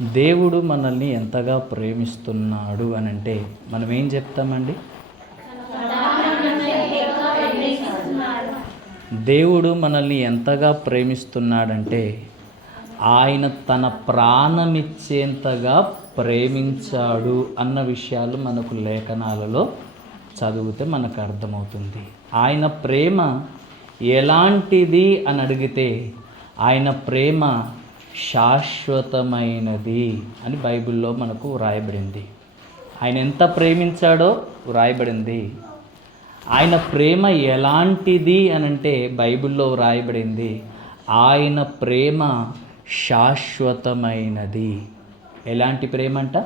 దేవుడు మనల్ని ఎంతగా ప్రేమిస్తున్నాడు అని అంటే మనం ఏం చెప్తామండి? దేవుడు మనల్ని ఎంతగా ప్రేమిస్తున్నాడంటే ఆయన తన ప్రాణమిచ్చేంతగా ప్రేమించాడు అన్న విషయాలు మనకు లేఖనాలలో చదివితే మనకు అర్థమవుతుంది. ఆయన ప్రేమ ఎలాంటిది అని అడిగితే ఆయన ప్రేమ శాశ్వతమైనది అని బైబిల్లో మనకు వ్రాయబడింది. ఆయన ఎంత ప్రేమించాడో వ్రాయబడింది. ఆయన ప్రేమ ఎలాంటిది అని అంటే బైబిల్లో వ్రాయబడింది ఆయన ప్రేమ శాశ్వతమైనది. ఎలాంటి ప్రేమ అంట?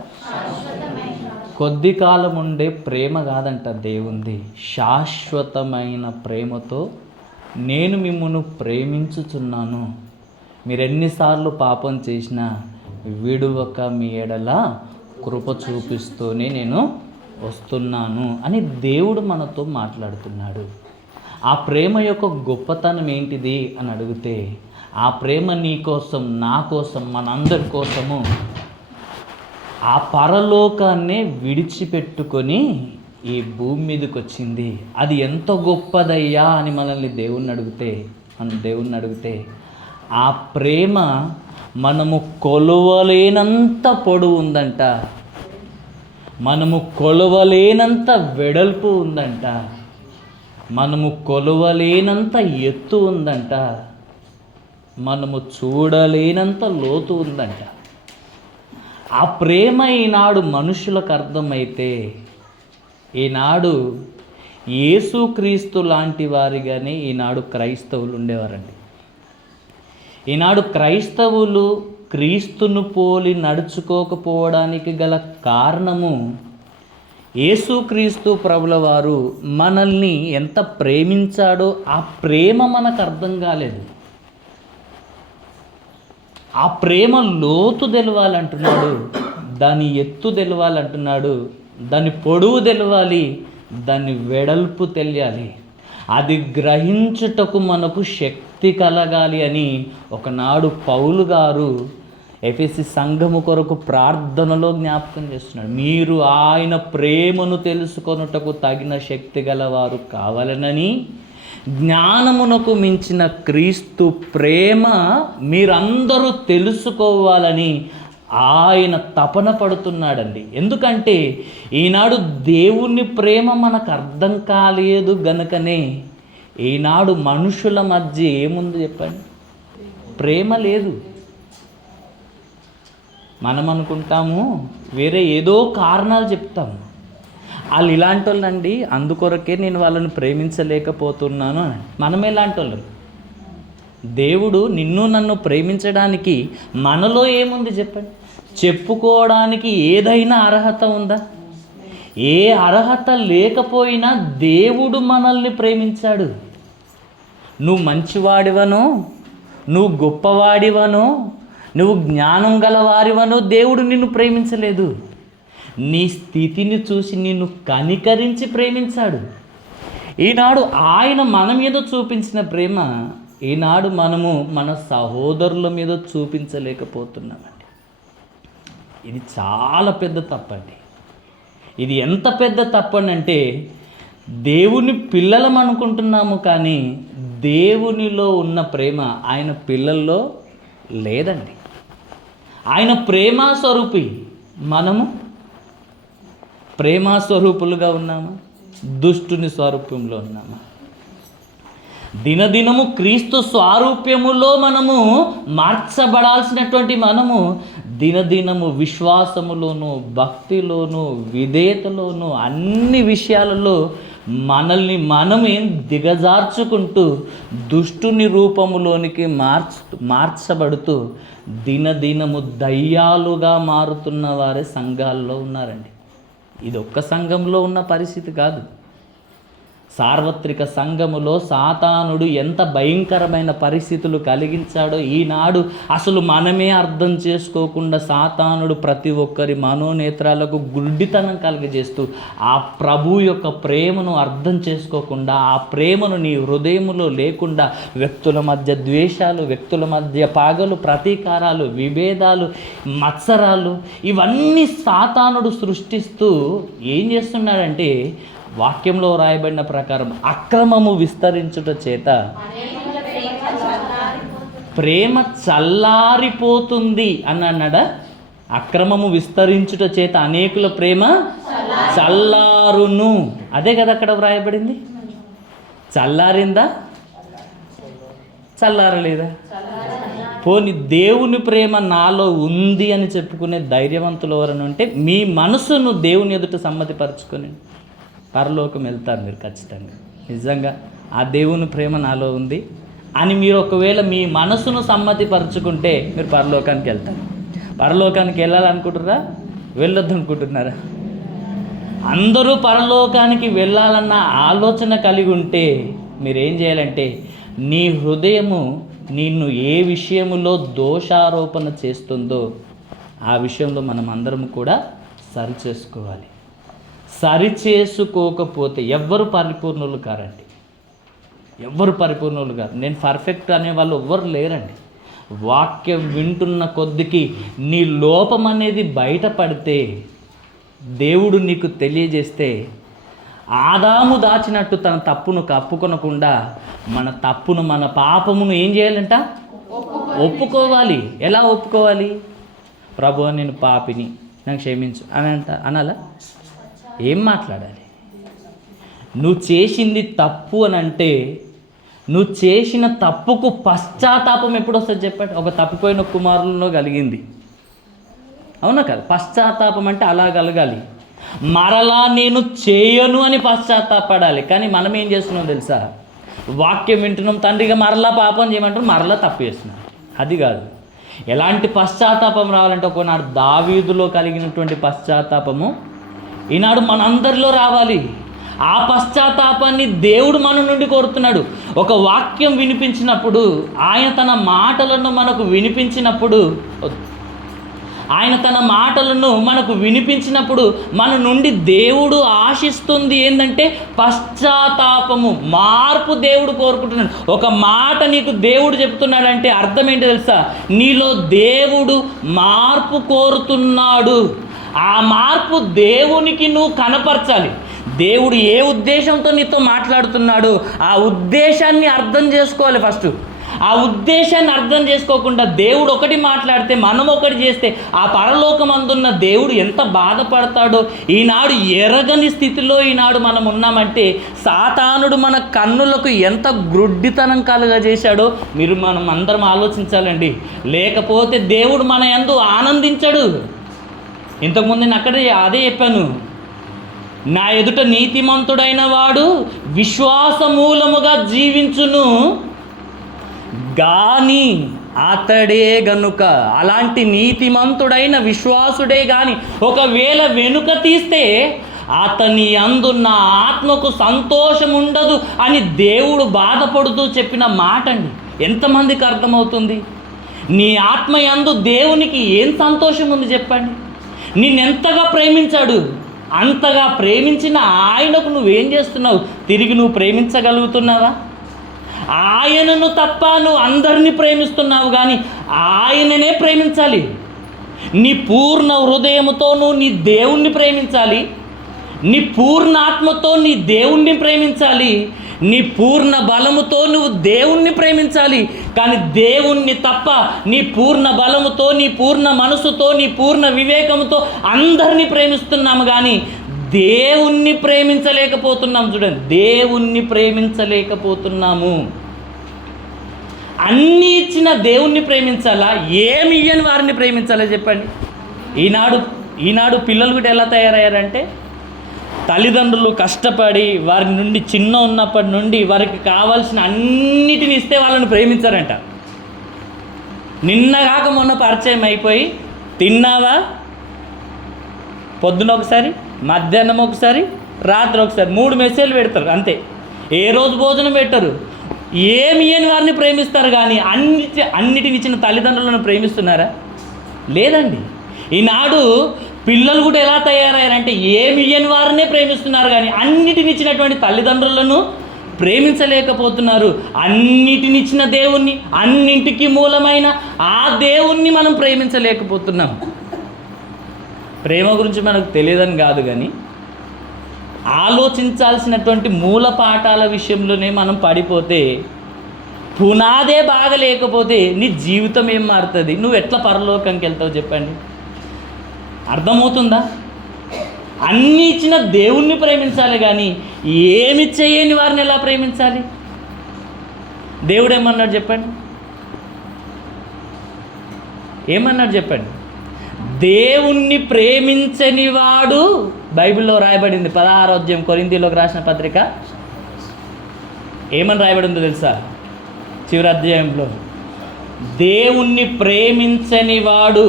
కొద్ది కాలం ఉండే ప్రేమ కాదంట దేవుంది. శాశ్వతమైన ప్రేమతో నేను మిమ్మును ప్రేమించుచున్నాను, మీరెన్నిసార్లు పాపం చేసినా విడువక మీ ఎడల కృప చూపిస్తూనే నేను వస్తున్నాను అని దేవుడు మనతో మాట్లాడుతున్నాడు. ఆ ప్రేమ యొక్క గొప్పతనం ఏంటిది అని అడిగితే ఆ ప్రేమ నీ కోసం, నా కోసం, మనందరి కోసము ఆ పరలోకాన్నే విడిచిపెట్టుకొని ఈ భూమి మీదకి వచ్చింది. అది ఎంత గొప్పదయ్యా అని మనల్ని దేవుణ్ణి అడిగితే ఆ ప్రేమ మనము కొలవలేనంత పొడవు ఉందంట, మనము కొలవలేనంత వెడల్పు ఉందంట, మనము కొలవలేనంత ఎత్తు ఉందంట, మనము చూడలేనంత లోతు ఉందంట. ఆ ప్రేమ ఈనాడు మనుషులకు అర్థమైతే ఈనాడు యేసుక్రీస్తు లాంటి వారిగానే ఈనాడు క్రైస్తవులు ఉండేవారండి. ఈనాడు క్రైస్తవులు క్రీస్తును పోలి నడుచుకోకపోవడానికి గల కారణము యేసుక్రీస్తు ప్రభుల వారు మనల్ని ఎంత ప్రేమించాడో ఆ ప్రేమ మనకు అర్థం కాలేదు. ఆ ప్రేమ లోతు తెలవాలంటున్నాడు, దాని ఎత్తు తెలవాలంటున్నాడు, దాని పొడవు తెలవాలి, దాని వెడల్పు తెలియాలి. అది గ్రహించుటకు మనకు శక్తి కలగాలి అని ఒకనాడు పౌలు గారు ఎఫెసీ సంఘము కొరకు ప్రార్థనలో జ్ఞాపకం చేస్తున్నాడు. మీరు ఆయన ప్రేమను తెలుసుకొనుటకు తగిన శక్తి గలవారు కావాలనని జ్ఞానమునకు మించిన క్రీస్తు ప్రేమ మీరందరూ తెలుసుకోవాలని ఆయన తపన పడుతున్నాడండి. ఎందుకంటే ఈనాడు దేవుని ప్రేమ మనకు అర్థం కాలేదు గనుకనే ఈనాడు మనుషుల మధ్య ఏముంది చెప్పండి? ప్రేమ లేదు. మనం అనుకుంటాము వేరే ఏదో కారణాలు చెప్తాము, వాళ్ళు ఇలాంటి వాళ్ళండి అందుకొరకే నేను వాళ్ళని ప్రేమించలేకపోతున్నాను అని. మనం ఎలాంటి వాళ్ళం? దేవుడు నిన్ను నన్ను ప్రేమించడానికి మనలో ఏముంది చెప్పండి? చెప్పుకోవడానికి ఏదైనా అర్హత ఉందా? ఏ అర్హత లేకపోయినా దేవుడు మనల్ని ప్రేమించాడు. నువ్వు మంచివాడివనో, నువ్వు గొప్పవాడివనో, నువ్వు జ్ఞానం గలవారివనో దేవుడు నిన్ను ప్రేమించలేదు. నీ స్థితిని చూసి నిన్ను కనికరించి ప్రేమించాడు. ఈనాడు ఆయన మన మీద చూపించిన ప్రేమ ఈనాడు మనము మన సహోదరుల మీద చూపించలేకపోతున్నామండి. ఇది చాలా పెద్ద తప్పండి. ఇది ఎంత పెద్ద తప్పనంటే దేవుని పిల్లలం అనుకుంటున్నాము, కానీ దేవునిలో ఉన్న ప్రేమ ఆయన పిల్లల్లో లేదండి. ఆయన ప్రేమ స్వరూపి, మనము ప్రేమ స్వరూపులుగా ఉన్నామా? దుష్టుని స్వరూపంలో ఉన్నామా? దినదినము క్రీస్తు స్వారూప్యములో మనము మార్చబడాల్సినటువంటి మనము దినదినము విశ్వాసములోను, భక్తిలోను, విధేయతలోను, అన్ని విషయాలలో మనల్ని మనమే దిగజార్చుకుంటూ దుష్టుని రూపములోనికి మార్చబడుతూ దినదినము దయ్యాలుగా మారుతున్న వారే సంఘాల్లో ఉన్నారండి. ఇది ఒక్క సంఘంలో ఉన్న పరిస్థితి కాదు. సార్వత్రిక సంఘములో సాతానుడు ఎంత భయంకరమైన పరిస్థితులు కలిగించాడో ఈనాడు అసలు మనమే అర్థం చేసుకోకుండా సాతానుడు ప్రతి ఒక్కరి మనోనేత్రాలకు గుడ్డితనం కలుగజేస్తూ ఆ ప్రభు యొక్క ప్రేమను అర్థం చేసుకోకుండా, ఆ ప్రేమను నీ హృదయములో లేకుండా వ్యక్తుల మధ్య ద్వేషాలు, వ్యక్తుల మధ్య పగలు, ప్రతీకారాలు, విభేదాలు, మత్సరాలు ఇవన్నీ సాతానుడు సృష్టిస్తూ ఏం చేస్తున్నాడంటే, వాక్యంలో రాయబడిన ప్రకారం అక్రమము విస్తరించుట చేత ప్రేమ చల్లారిపోతుంది అని అన్నాడా? అక్రమము విస్తరించుట చేత అనేకుల ప్రేమ చల్లారును. అదే కదా అక్కడ వ్రాయబడింది. చల్లారిందా? చల్లారలేదా? పోని దేవుని ప్రేమ నాలో ఉంది అని చెప్పుకునే ధైర్యవంతులు ఎవరని ఉంటే మీ మనసును దేవుని ఎదుట సమ్మతిపరచుకొని పరలోకం వెళ్తారు మీరు ఖచ్చితంగా. నిజంగా ఆ దేవుని ప్రేమ నాలో ఉంది అని మీరు ఒకవేళ మీ మనసును సమ్మతిపరచుకుంటే మీరు పరలోకానికి వెళ్తారు. పరలోకానికి వెళ్ళాలనుకుంటున్నారా? వెళ్ళొద్దు అనుకుంటున్నారా? అందరూ పరలోకానికి వెళ్ళాలన్న ఆలోచన కలిగి ఉంటే మీరేం చేయాలంటే, నీ హృదయము నిన్ను ఏ విషయములో దోషారోపణ చేస్తుందో ఆ విషయంలో మనం అందరం కూడా సరిచేసుకోవాలి. సరిచేసుకోకపోతే ఎవ్వరు పరిపూర్ణులు కారండి. ఎవ్వరు పరిపూర్ణులు కాదు. నేను పర్ఫెక్ట్ అనే వాళ్ళు ఎవ్వరు లేరండి. వాక్యం వింటున్న కొద్దికి నీ లోపం అనేది బయటపడితే, దేవుడు నీకు తెలియజేస్తే, ఆదాము దాచినట్టు తన తప్పును కప్పుకొనకుండా మన తప్పును, మన పాపమును ఏం చేయాలంట? ఒప్పుకోవాలి. ఎలా ఒప్పుకోవాలి? ప్రభువా నేను పాపిని, నాకు క్షమించు అని అనాలా? ఏం మాట్లాడాలి? నువ్వు చేసింది తప్పు అని అంటే, నువ్వు చేసిన తప్పుకు పశ్చాత్తాపం ఎప్పుడు వస్తుంది చెప్పండి? ఒక తప్పిపోయిన కుమారులలో కలిగింది, అవునా కదా? పశ్చాత్తాపం అంటే అలా కలగాలి. మరలా నేను చేయను అని పశ్చాత్తాపడాలి. కానీ మనం ఏం చేస్తున్నాం తెలుసా? వాక్యం వింటున్నాం, తండ్రిగా మరలా పాపం చేయమంటారు, మరలా తప్పు చేస్తున్నాం. అది కాదు. ఎలాంటి పశ్చాత్తాపం రావాలంటే, ఒకనాడు దావీదులో కలిగినటువంటి పశ్చాత్తాపము ఈనాడు మనందరిలో రావాలి. ఆ పశ్చాత్తాపాన్ని దేవుడు మన నుండి కోరుతున్నాడు. ఒక వాక్యం వినిపించినప్పుడు, ఆయన తన మాటలను మనకు వినిపించినప్పుడు మన నుండి దేవుడు ఆశిస్తుంది ఏంటంటే పశ్చాత్తాపము, మార్పు దేవుడు కోరుకుంటున్నాడు. ఒక మాట నీకు దేవుడు చెప్తున్నాడంటే అర్థం ఏంటి తెలుసా? నీలో దేవుడు మార్పు కోరుతున్నాడు. ఆ మార్పు దేవునికి నువ్వు కనపరచాలి. దేవుడు ఏ ఉద్దేశంతో నీతో మాట్లాడుతున్నాడు ఆ ఉద్దేశాన్ని అర్థం చేసుకోవాలి ఫస్ట్. ఆ ఉద్దేశాన్ని అర్థం చేసుకోకుండా దేవుడు ఒకటి మాట్లాడితే మనం ఒకటి చేస్తే ఆ పరలోకమందున్న దేవుడు ఎంత బాధపడతాడో ఈనాడు ఎరగని స్థితిలో ఈనాడు మనం ఉన్నామంటే, సాతానుడు మన కన్నులకు ఎంత గ్రుడ్డితనం కలుగజేశాడో మనం అందరం ఆలోచించాలండి. లేకపోతే దేవుడు మన యందు ఆనందించడు. ఇంతకుముందు నేను అదే చెప్పాను, నా ఎదుట నీతిమంతుడైన వాడు విశ్వాసమూలముగా జీవించును గాని అతడే గనుక. అలాంటి నీతిమంతుడైన విశ్వాసుడే గాని ఒకవేళ వెనుక తీస్తే అతని అందున్న ఆత్మకు సంతోషం ఉండదు అని దేవుడు బాధపడుతూ చెప్పిన మాట అండి. ఎంతమందికి అర్థమవుతుంది? నీ ఆత్మ యందు దేవునికి ఏం సంతోషం ఉంది చెప్పండి? నిన్నెంతగా ప్రేమించాడు, అంతగా ప్రేమించిన ఆయనకు నువ్వేం చేస్తున్నావు? తిరిగి నువ్వు ప్రేమించగలుగుతున్నావా? ఆయనను తప్ప నువ్వు అందరినీ ప్రేమిస్తున్నావు, కానీ ఆయననే ప్రేమించాలి. నీ పూర్ణ హృదయముతో నువ్వు నీ దేవుణ్ణి ప్రేమించాలి. నీ పూర్ణ ఆత్మతో నీ దేవుణ్ణి ప్రేమించాలి. నీ పూర్ణ బలముతో నువ్వు దేవుణ్ణి ప్రేమించాలి. కానీ దేవుణ్ణి తప్ప నీ పూర్ణ బలముతో, నీ పూర్ణ మనసుతో, నీ పూర్ణ వివేకముతో అందరినీ ప్రేమిస్తున్నాము, కానీ దేవుణ్ణి ప్రేమించలేకపోతున్నాం. చూడండి, దేవుణ్ణి ప్రేమించలేకపోతున్నాము. అన్నీ ఇచ్చిన దేవుణ్ణి ప్రేమించాలా, ఏమి ఇయ్యని వారిని ప్రేమించాలా చెప్పండి? ఈనాడు పిల్లలు కూడా ఎలా తయారయ్యారంటే, తల్లిదండ్రులు కష్టపడి వారి నుండి చిన్న ఉన్నప్పటి నుండి వారికి కావాల్సిన అన్నిటిని ఇస్తే వాళ్ళని ప్రేమించారంట. నిన్నగాక మొన్న పరిచయం అయిపోయి, తిన్నావా, పొద్దున ఒకసారి, మధ్యాహ్నం ఒకసారి, రాత్రి ఒకసారి, 3 మెసేజ్లు పెడతారు అంతే. ఏ రోజు భోజనం పెట్టరు, ఏమి ఇయ్యని వారిని ప్రేమిస్తారు. కానీ అన్నిటిని ఇచ్చిన తల్లిదండ్రులను ప్రేమిస్తున్నారా? లేదండి. ఈనాడు పిల్లలు కూడా ఎలా తయారయ్యారంటే ఏమి ఇయ్యని వారినే ప్రేమిస్తున్నారు, కానీ అన్నిటిని ఇచ్చినటువంటి తల్లిదండ్రులను ప్రేమించలేకపోతున్నారు. అన్నిటినిచ్చిన దేవుణ్ణి, అన్నింటికి మూలమైన ఆ దేవుణ్ణి మనం ప్రేమించలేకపోతున్నాం. ప్రేమ గురించి మనకు తెలియదని కాదు, కానీ ఆలోచించాల్సినటువంటి మూల పాఠాల విషయంలోనే మనం పడిపోతే, పునాదే బాగలేకపోతే నీ జీవితం ఏం మారుతుంది? నువ్వు ఎట్లా పరలోకంకి వెళ్తావు చెప్పండి? అర్థమవుతుందా? అన్నీ ఇచ్చిన దేవుణ్ణి ప్రేమించాలి, కానీ ఏమి చేయని వారిని ఎలా ప్రేమించాలి? దేవుడు ఏమన్నాడు చెప్పండి? ఏమన్నాడు చెప్పండి? దేవుణ్ణి ప్రేమించని వాడు, బైబిల్లో రాయబడింది 16వ అధ్యాయం కొరింథీయులకు రాసిన పత్రిక, ఏమని రాయబడిందో తెలుసా? చివరి అధ్యాయంలో, దేవుణ్ణి ప్రేమించని వాడు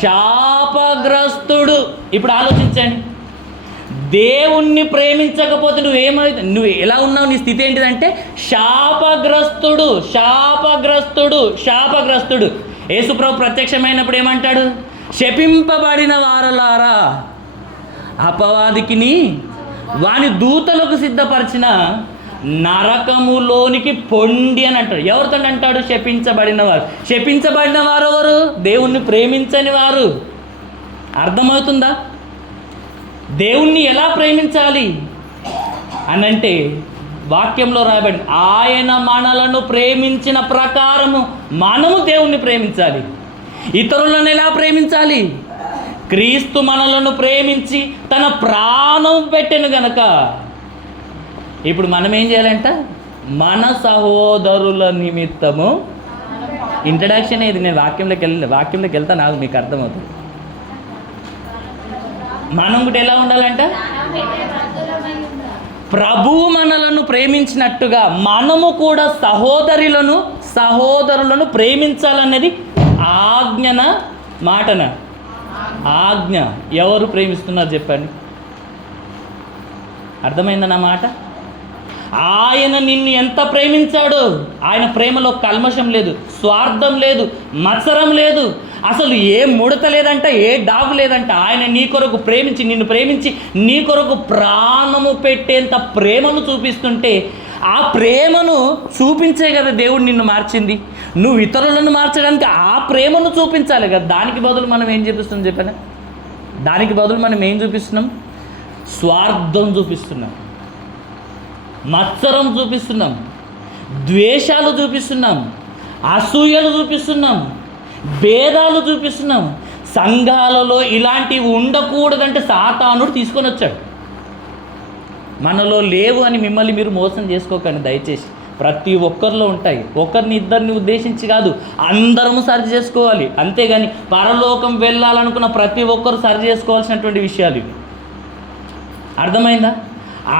శాపగ్రస్తుడు. ఇప్పుడు ఆలోచించండి, దేవుణ్ణి ప్రేమించకపోతే నువ్వు ఎలా ఉన్నావు? నీ స్థితి ఏంటిదంటే శాపగ్రస్తుడు, శాపగ్రస్తుడు, శాపగ్రస్తుడు. యేసుప్రభు ప్రత్యక్షమైనప్పుడు ఏమంటాడు? శపింపబడిన వారలారా, అపవాదికిని వాని దూతలకు సిద్ధపరిచిన నరకములోనికి పొండి అని అంటాడు. ఎవరితో అంటాడు? శపించబడిన వారు. శపించబడిన వారు ఎవరు? దేవుణ్ణి ప్రేమించని వారు. అర్థమవుతుందా? దేవుణ్ణి ఎలా ప్రేమించాలి అని అంటే వాక్యంలో రాయబడింది, ఆయన మనలను ప్రేమించిన ప్రకారము మనము దేవుణ్ణి ప్రేమించాలి. ఇతరులను ఎలా ప్రేమించాలి? క్రీస్తు మనలను ప్రేమించి తన ప్రాణం పెట్టెను గనక ఇప్పుడు మనం ఏం చేయాలంట? మన సహోదరుల నిమిత్తము, ఇంట్రడక్షన్ ఇది, నేను వాక్యంలోకి వెళ్తా, నాకు మీకు అర్థమవుతుంది. మనం కూడా ఎలా ఉండాలంట? ప్రభువు మనలను ప్రేమించినట్టుగా మనము కూడా సహోదరులను ప్రేమించాలన్నది ఆజ్ఞన, మాటన ఆజ్ఞ. ఎవరు ప్రేమిస్తున్నారు చెప్పండి? అర్థమైందన్న మాట? ఆయన నిన్ను ఎంత ప్రేమించాడో, ఆయన ప్రేమలో కల్మషం లేదు, స్వార్థం లేదు, మత్సరం లేదు, అసలు ఏ ముడత లేదంట, ఏ డాగు లేదంట. ఆయన నీ కొరకు నిన్ను ప్రేమించి నీ కొరకు ప్రాణము పెట్టేంత ప్రేమను చూపిస్తుంటే, ఆ ప్రేమను చూపించే కదా దేవుడు నిన్ను మార్చింది. నువ్వు ఇతరులను మార్చడానికి ఆ ప్రేమను చూపించాలి కదా. దానికి బదులు మనం ఏం చూపిస్తున్నాం చెప్పాను? దానికి బదులు మనం ఏం చూపిస్తున్నాం? స్వార్థం చూపిస్తున్నాం, మత్సరం చూపిస్తున్నాం, ద్వేషాలు చూపిస్తున్నాం, అసూయలు చూపిస్తున్నాం, భేదాలు చూపిస్తున్నాం. సంఘాలలో ఇలాంటివి ఉండకూడదంటే సాతానుడు తీసుకొని వచ్చాడు. మనలో లేవు అని మిమ్మల్ని మీరు మోసం చేసుకోకండి దయచేసి. ప్రతి ఒక్కరిలో ఉంటాయి. ఒకరిని ఇద్దరిని ఉద్దేశించి కాదు, అందరము సరి చేసుకోవాలి. అంతేగాని పరలోకం వెళ్ళాలనుకున్న ప్రతి ఒక్కరు సరి చేసుకోవాల్సినటువంటి విషయాలు ఇవి. అర్థమైందా?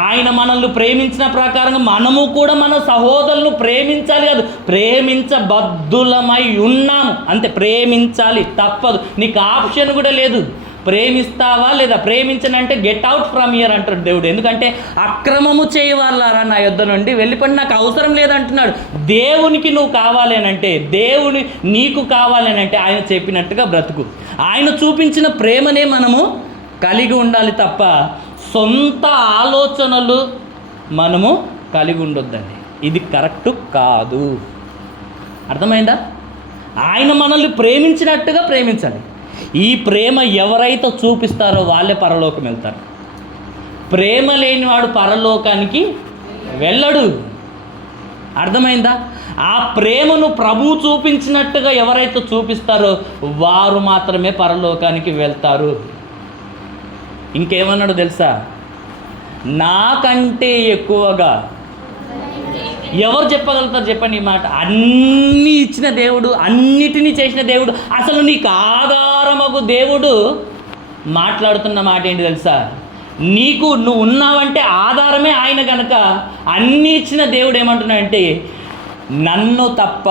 ఆయన మనల్ని ప్రేమించిన ప్రకారంగా మనము కూడా మన సహోదరులను ప్రేమించాలి కాదు, ప్రేమించబద్ధులమై ఉన్నాము అంతే. ప్రేమించాలి, తప్పదు. నీకు ఆప్షన్ కూడా లేదు. ప్రేమిస్తావా లేదా? ప్రేమించనంటే గెట్ అవుట్ ఫ్రమ్ హియర్ అంటాడు దేవుడు. ఎందుకంటే అక్రమము చేయవాళ్ళారా నా యొద్ద నుండి వెళ్ళిపోయి, నాకు అవసరం లేదంటున్నాడు. దేవునికి నువ్వు కావాలి అని అంటే, దేవుని నీకు కావాలి అని అంటే ఆయన చెప్పినట్టుగా బ్రతుకు. ఆయన చూపించిన ప్రేమనే మనము కలిగి ఉండాలి తప్ప సొంత ఆలోచనలు మనము కలిగి ఉండొద్దండి. ఇది కరెక్టు కాదు. అర్థమైందా? ఆయన మనల్ని ప్రేమించినట్టుగా ప్రేమించాలి. ఈ ప్రేమ ఎవరైతే చూపిస్తారో వాళ్ళే పరలోకం వెళ్తారు. ప్రేమ లేనివాడు పరలోకానికి వెళ్ళడు. అర్థమైందా? ఆ ప్రేమను ప్రభువు చూపించినట్టుగా ఎవరైతే చూపిస్తారో వారు మాత్రమే పరలోకానికి వెళ్తారు. ఇంకేమన్నాడు తెలుసా? నాకంటే ఎక్కువగా ఎవరు చెప్పగలుగుతారు చెప్పండి ఈ మాట? అన్నీ ఇచ్చిన దేవుడు, అన్నిటినీ చేసిన దేవుడు, అసలు నీకు ఆధారమగు దేవుడు మాట్లాడుతున్న మాట ఏంటి తెలుసా? నువ్వు ఉన్నావంటే ఆధారమే ఆయన కనుక అన్నీ ఇచ్చిన దేవుడు ఏమంటున్నాడంటే, నన్ను తప్ప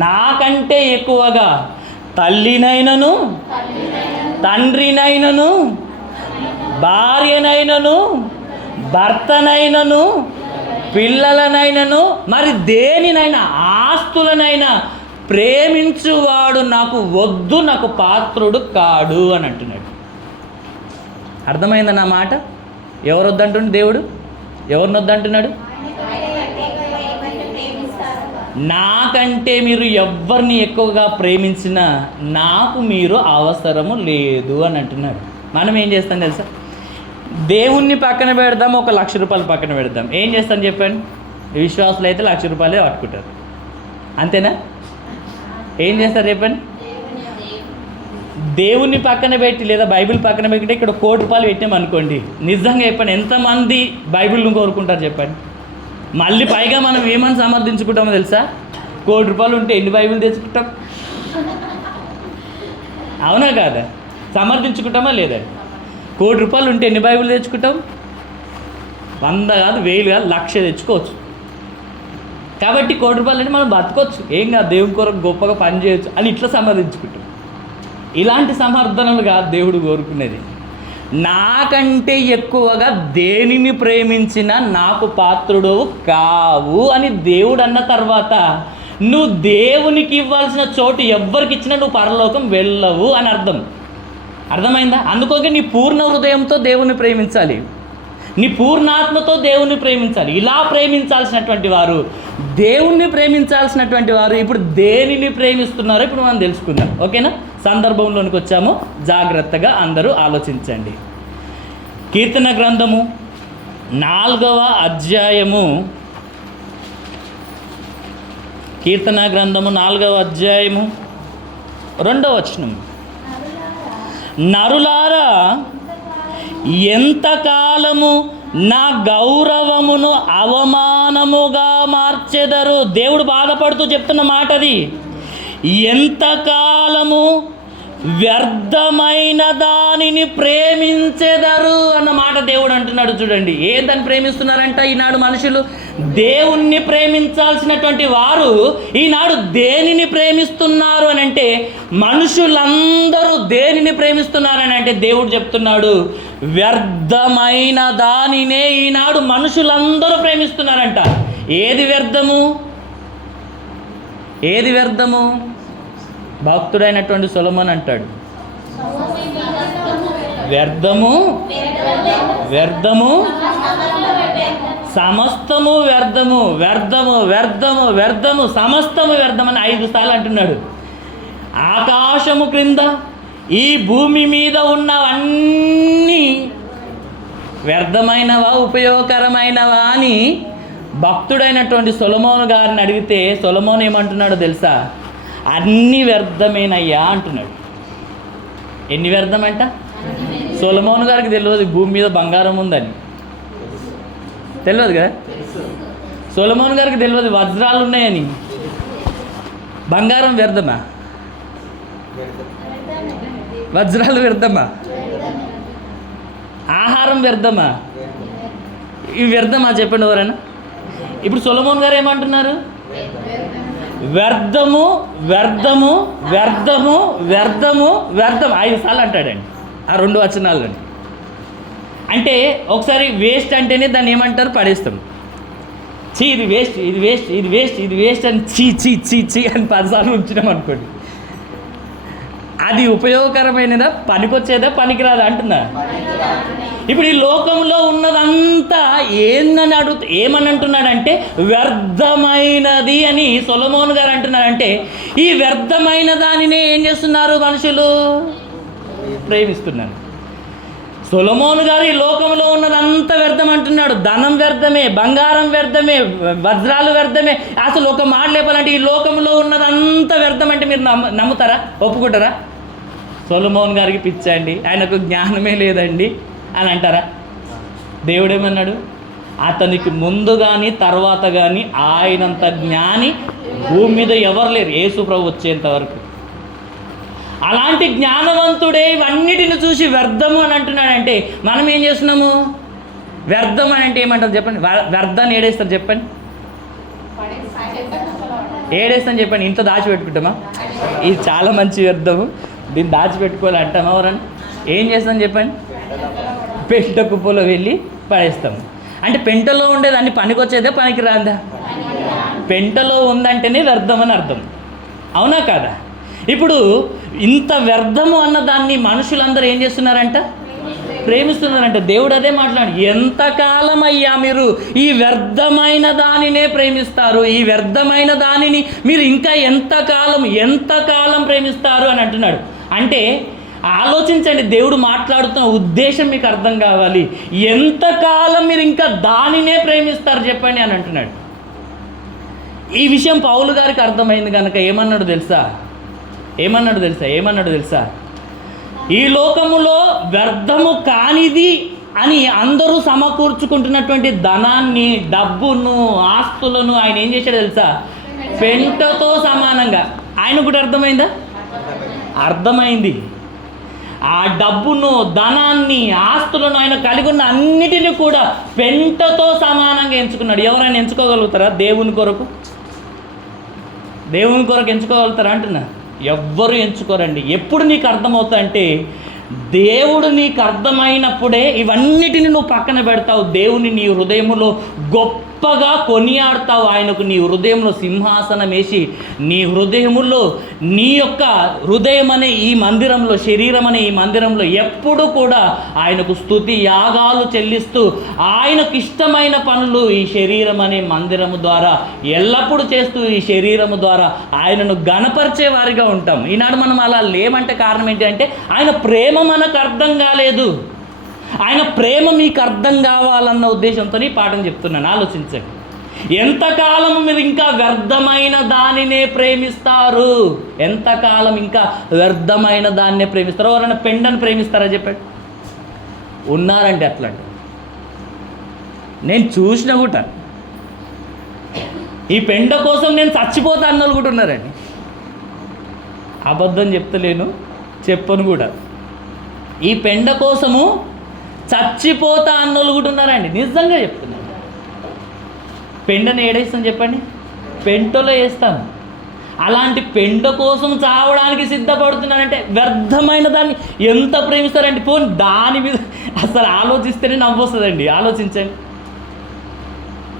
నాకంటే ఎక్కువగా తల్లినైనను, తండ్రినైనను, భార్యనైనను, భర్తనైనను పిల్లలనైనను మరి దేనినైనా ఆస్తులనైనా ప్రేమించువాడు నాకు వద్దు, నాకు పాత్రుడు కాడు అని అంటున్నాడు. అర్థమైందా నా మాట? ఎవరు వద్దంటుండు దేవుడు? ఎవరిని వద్దంటున్నాడు? నాకంటే మీరు ఎవరిని ఎక్కువగా ప్రేమించినా నాకు మీరు అవసరము లేదు అని అంటున్నాడు. మనం ఏం చేస్తాం తెలుసా? దేవుణ్ణి పక్కన పెడదాం, ఒక 1,00,000 రూపాయలు పక్కన పెడదాం. ఏం చేస్తాను చెప్పండి? విశ్వాసులు అయితే 1,00,000 రూపాయలే పట్టుకుంటారు, అంతేనా? ఏం చేస్తారు చెప్పండి? దేవుణ్ణి పక్కన పెట్టి లేదా బైబిల్ పక్కన పెట్టి ఇక్కడ 1,00,00,000 రూపాయలు పెట్టాం అనుకోండి, నిజంగా చెప్పండి ఎంతమంది బైబిల్ని కోరుకుంటారు చెప్పండి? మళ్ళీ పైగా మనం ఏమని సమర్థించుకుంటామో తెలుసా? 1,00,00,000 రూపాయలు ఉంటే ఎన్ని బైబిల్ తెచ్చుకుంటాం? అవునా కాదా? సమర్థించుకుంటామా లేదా? 1,00,00,000 రూపాయలు ఉంటే ఎన్ని బైబిల్ తెచ్చుకుంటాం? 100 కాదు, 1000 కాదు, 1,00,000 తెచ్చుకోవచ్చు. కాబట్టి 1,00,00,000 రూపాయలు అంటే మనం బతకొచ్చు, ఏం కాదు, దేవుని కొరకు గొప్పగా పని చేయొచ్చు అని ఇట్లా సమర్థించుకుంటాం. ఇలాంటి సమర్థనలు కాదు దేవుడు కోరుకునేది. నాకంటే ఎక్కువగా దేనిని ప్రేమించినా నాకు పాత్రుడు కావు అని దేవుడు అన్న తర్వాత నువ్వు దేవునికి ఇవ్వాల్సిన చోటు ఎవ్వరికి ఇచ్చినా నువ్వు పరలోకం వెళ్ళవు అని అర్థం. అర్థమైందా? అందుకోక నీ పూర్ణ హృదయంతో దేవుని ప్రేమించాలి, నీ పూర్ణాత్మతో దేవుణ్ణి ప్రేమించాలి. ఇలా ప్రేమించాల్సినటువంటి వారు, దేవుణ్ణి ప్రేమించాల్సినటువంటి వారు ఇప్పుడు దేనిని ప్రేమిస్తున్నారో ఇప్పుడు మనం తెలుసుకుందాం. ఓకేనా? సందర్భంలోనికి వచ్చాము, జాగ్రత్తగా అందరూ ఆలోచించండి. కీర్తన గ్రంథము 4వ అధ్యాయము, కీర్తన గ్రంథము 4వ అధ్యాయము 2వ వచనం. నరులారా ఎంతకాలము నా గౌరవమును అవమానముగా మార్చెదరు. దేవుడు బాధపడుతూ చెప్తున్న మాట అది. ఎంతకాలము వ్యర్థమైన దానిని ప్రేమించెదరు అన్న మాట దేవుడు అంటున్నాడు. చూడండి, ఏందని ప్రేమిస్తున్నారంట ఈనాడు మనుషులు? దేవుణ్ణి ప్రేమించాల్సినటువంటి వారు ఈనాడు దేనిని ప్రేమిస్తున్నారు అని అంటే, మనుషులందరూ దేనిని ప్రేమిస్తున్నారని అంటే దేవుడు చెప్తున్నాడు వ్యర్థమైన దానినే ఈనాడు మనుషులందరూ ప్రేమిస్తున్నారంట. ఏది వ్యర్థము? ఏది వ్యర్థము? భక్తుడైనటువంటి సొలొమోను అంటాడు, వ్యర్థము వ్యర్థము సమస్తము వ్యర్థము, వ్యర్థము వ్యర్థము వ్యర్థము సమస్తము వ్యర్థమని 5 సార్లు అంటున్నాడు. ఆకాశము క్రింద ఈ భూమి మీద ఉన్నవన్నీ వ్యర్థమైనవా ఉపయోగకరమైనవా అని భక్తుడైనటువంటి సొలొమోను గారిని అడిగితే సొలొమోను ఏమంటున్నాడో తెలుసా? అన్నీ వ్యర్థమేనయ్యా అంటున్నాడు. ఎన్ని వ్యర్థమంట? సొలొమోను గారికి తెలియదు భూమి మీద బంగారం ఉందని, తెలియదు కదా. సొలొమోను గారికి తెలియదు వజ్రాలు ఉన్నాయని. బంగారం వ్యర్థమా? వజ్రాలు వ్యర్థమా? ఆహారం వ్యర్థమా? ఇవి వ్యర్థమా చెప్పండి ఎవరైనా? ఇప్పుడు సొలొమోను గారు ఏమంటున్నారు? వ్యర్థము వ్యర్థము వ్యర్థము వ్యర్థము వ్యర్థం 5 సార్లు అంటాడండి ఆ 2 వచనాలను. అంటే ఒకసారి వేస్ట్ అంటేనే దాన్ని ఏమంటారు? పడేస్తాం. చీ ఇది వేస్ట్, ఇది వేస్ట్, ఇది వేస్ట్, ఇది వేస్ట్ అని చీ చీ చీ చీ అని 10 సార్లు ఉంచినాం అనుకోండి, అది ఉపయోగకరమైనదా, పనికొచ్చేదా, పనికిరాదా అంటున్నా. ఇప్పుడు ఈ లోకంలో ఉన్నదంతా ఏందని ఏమని అంటున్నాడంటే వ్యర్థమైనది అని సొలొమోను గారు అంటున్నారంటే, ఈ వ్యర్థమైన దానినే ఏం చేస్తున్నారు మనుషులు? ప్రేమిస్తున్నారు. సొలొమోను గారు ఈ లోకంలో ఉన్నదంతా వ్యర్థం అంటున్నాడు. ధనం వ్యర్థమే, బంగారం వ్యర్థమే, వజ్రాలు వ్యర్థమే. అసలు ఒక మాట లేపాలంటే ఈ లోకంలో ఉన్నదంతా వ్యర్థం అంటే మీరు నమ్ముతారా? ఒప్పుకుంటారా? సొలొమోను గారికి పిచ్చండి, ఆయనకు జ్ఞానమే లేదండి అని అంటారా? దేవుడేమన్నాడు? అతనికి ముందు కానీ తర్వాత కానీ ఆయనంత జ్ఞాని భూమి మీద ఎవరు లేరు, యేసు ప్రభు వచ్చేంత వరకు. అలాంటి జ్ఞానవంతుడే ఇవన్నిటిని చూసి వ్యర్థము అని అంటున్నాడంటే మనం ఏం చేస్తున్నాము? వ్యర్థం అని అంటే ఏమంటారు చెప్పండి? వ్యర్థాన్ని ఏడేస్తారు చెప్పండి, ఏడేస్తాను చెప్పండి. ఇంట్లో దాచిపెట్టుకుంటామా? ఇది చాలా మంచి వ్యర్థము, దీన్ని దాచిపెట్టుకోవాలి అంటామా? ఎవరన్నా ఏం చేస్తాం చెప్పండి? పెట్ట కుప్పలో వెళ్ళి పడేస్తాము. అంటే పెంటలో ఉండేదాన్ని పనికొచ్చేదే పనికి రాదా? పెంటలో ఉందంటేనే వ్యర్థం అని అర్థం, అవునా కాదా? ఇప్పుడు ఇంత వ్యర్థము అన్న దాన్ని మనుషులందరూ ఏం చేస్తున్నారంట? ప్రేమిస్తున్నారంట. దేవుడు అదే మాట్లాడు, ఎంతకాలం అయ్యా మీరు ఈ వ్యర్థమైన దానినే ప్రేమిస్తారు, ఈ వ్యర్థమైన దానిని మీరు ఇంకా ఎంతకాలం ప్రేమిస్తారు అని అంటున్నాడు. అంటే ఆలోచించండి, దేవుడు మాట్లాడుతున్న ఉద్దేశం మీకు అర్థం కావాలి. ఎంతకాలం మీరు ఇంకా దానినే ప్రేమిస్తారు చెప్పండి అని అంటున్నాడు. ఈ విషయం పౌలు గారికి అర్థమైంది కనుక ఏమన్నాడు తెలుసా? ఈ లోకములో వ్యర్థము కానిది అని అందరూ సమకూర్చుకుంటున్నటువంటి ధనాన్ని, డబ్బును, ఆస్తులను ఆయన ఏం చేశాడు తెలుసా? పెంటతో సమానంగా. ఆయన కూడా అర్థమైంది. ఆ డబ్బును, ధనాన్ని, ఆస్తులను ఆయన కలిగి ఉన్న అన్నిటిని కూడా పెంటతో సమానంగా ఎంచుకున్నాడు. ఎవరైనా ఎంచుకోగలుగుతారా? దేవుని కొరకు ఎంచుకోగలుగుతారా అంటున్నా? ఎవ్వరు ఎంచుకోరండి. ఎప్పుడు నీకు అర్థమవుతాయంటే దేవుడు నీకు అర్థమైనప్పుడే ఇవన్నిటిని నువ్వు పక్కన పెడతావు. దేవుని నీ హృదయంలో గొప్పగా కొనియాడతావు. ఆయనకు నీ హృదయంలో సింహాసనం వేసి నీ హృదయములో నీ యొక్క హృదయం అనే ఈ మందిరంలో, శరీరం అనే ఈ మందిరంలో ఎప్పుడు కూడా ఆయనకు స్తుతి యాగాలు చెల్లిస్తూ ఆయనకు ఇష్టమైన పనులు ఈ శరీరం అనే మందిరము ద్వారా ఎల్లప్పుడూ చేస్తూ ఈ శరీరము ద్వారా ఆయనను గణపరిచే వారిగా ఉంటాం. ఈనాడు మనం అలా లేమంటే కారణం ఏంటి అంటే ఆయన ప్రేమ మనకు అర్థం కాలేదు. ఆయన ప్రేమ మీకు అర్థం కావాలన్న ఉద్దేశంతో ఈ పాఠం చెప్తున్నాను. ఆలోచించండి, ఎంతకాలం మీరు ఇంకా వ్యర్థమైన దానినే ప్రేమిస్తారు? ఎంతకాలం ఇంకా వ్యర్థమైన దాన్నే ప్రేమిస్తారు? ఎవరైనా పెండని ప్రేమిస్తారా చెప్పండి? ఉన్నారండి అట్లాంటి. నేను చూసిన కూడా ఈ పెండ కోసం నేను చచ్చిపోతా అన్నోళ్ళు కూడా ఉన్నారండి. అబద్ధం చెప్తలేను, చెప్పను కూడా. ఈ పెండ కోసము చచ్చిపోతా అన్నోళ్ళు కూడా ఉన్నారండి. నిజంగా చెప్తున్నాను. పెండను ఏడేస్తాను చెప్పండి? పెంటలో వేస్తాను. అలాంటి పెండ కోసం చావడానికి సిద్ధపడుతున్నానంటే వ్యర్థమైన దాన్ని ఎంత ప్రేమిస్తారండి? పోనీ దాని మీద అసలు ఆలోచిస్తేనే నవ్వొస్తుందండి. ఆలోచించండి,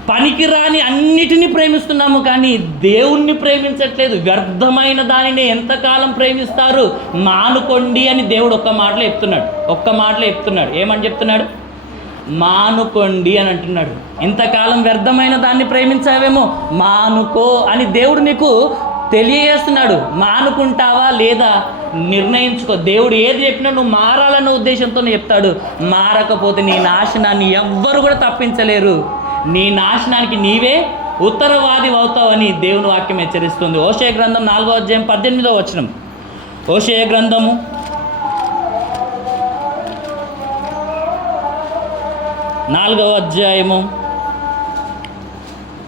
పనికిరాని అన్నిటినీ ప్రేమిస్తున్నాము కానీ దేవుణ్ణి ప్రేమించట్లేదు. వ్యర్థమైన దానిని ఎంతకాలం ప్రేమిస్తారు? మానుకోండి అని దేవుడు ఒక్క మాటలో చెప్తున్నాడు. ఏమని చెప్తున్నాడు? మానుకోండి అని అంటున్నాడు. ఇంతకాలం వ్యర్థమైన దాన్ని ప్రేమించావేమో, మానుకో అని దేవుడు నీకు తెలియజేస్తున్నాడు. మానుకుంటావా లేదా నిర్ణయించుకో. దేవుడు ఏది చెప్పినా నువ్వు మారాలన్న ఉద్దేశంతో చెప్తాడు. మారకపోతే నీ నాశనాన్ని ఎవ్వరు కూడా తప్పించలేరు. నీ నాశనానికి నీవే ఉత్తరవాది అవుతావని దేవుని వాక్యం హెచ్చరిస్తుంది. హోషేయ గ్రంథం 4వ అధ్యాయం 18వ వచనం. హోషేయ గ్రంథము 4వ అధ్యాయము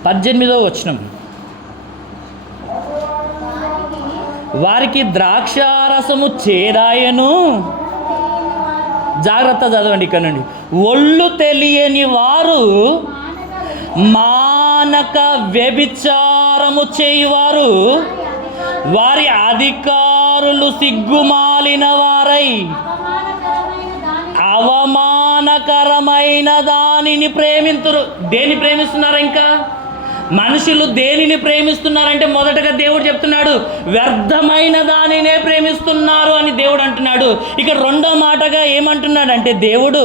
18వ వచనం. వారికి ద్రాక్షారసము చేరాయను. జాగ్రత్త చదవండి ఇక్కడ నుండి. ఒళ్ళు తెలియని వారు మానక వ్యభిచారము చేయువారు, వారి అధికారులు సిగ్గుమాలిన వారై అవమానకరమైన దానిని ప్రేమింతురు. దేన్ని ప్రేమిస్తున్నారు? ఇంకా మనుషులు దేనిని ప్రేమిస్తున్నారంటే మొదటగా దేవుడు చెప్తున్నాడు వ్యర్థమైన దానినే ప్రేమిస్తున్నారు అని దేవుడు అంటున్నాడు. ఇక రెండో మాటగా ఏమంటున్నాడంటే దేవుడు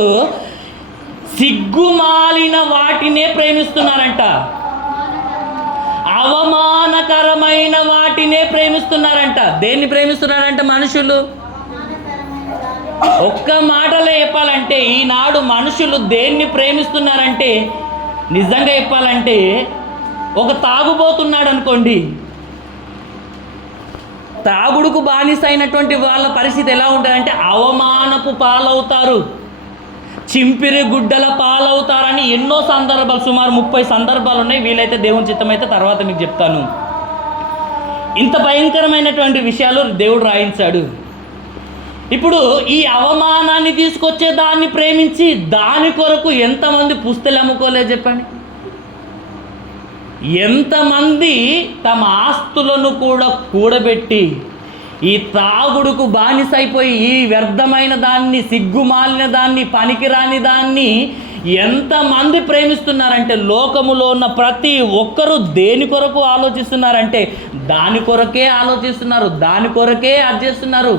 సిగ్గుమాలిన వాటినే ప్రేమిస్తున్నారంట. అవమానకరమైన వాటినే ప్రేమిస్తున్నారంట. దేన్ని ప్రేమిస్తున్నారంట మనుషులు? ఒక్క మాటలో చెప్పాలంటే ఈనాడు మనుషులు దేన్ని ప్రేమిస్తున్నారంటే, నిజంగా చెప్పాలంటే ఒక తాగుబోతున్నాడు అనుకోండి, తాగుడుకు బానిస అయినటువంటి వాళ్ళ పరిస్థితి ఎలా ఉంటుందంటే అవమానపు పాలవుతారు, చింపిరి గుడ్డల పాలవుతారని ఎన్నో సందర్భాలు, సుమారు 30 సందర్భాలు ఉన్నాయి. వీలైతే దేవుని చిత్తమైతే తర్వాత మీకు చెప్తాను. ఇంత భయంకరమైనటువంటి విషయాలు దేవుడు రాయించాడు. ఇప్పుడు ఈ అవమానాన్ని తీసుకొచ్చే దాన్ని ప్రేమించి దాని కొరకు ఎంతమంది పుస్తలు అమ్ముకోలేదు చెప్పండి? ఎంతమంది తమ ఆస్తులను కూడా కూడబెట్టి ఈ తాగుడుకు బానిసైపోయి ఈ వ్యర్థమైన దాన్ని, సిగ్గుమాలిన దాన్ని, పనికిరాని దాన్ని ఎంతమంది ప్రేమిస్తున్నారంటే లోకములో ఉన్న ప్రతి ఒక్కరూ దేని కొరకు ఆలోచిస్తున్నారంటే దాని కొరకే ఆలోచిస్తున్నారు, దాని కొరకే అది చేస్తున్నారు.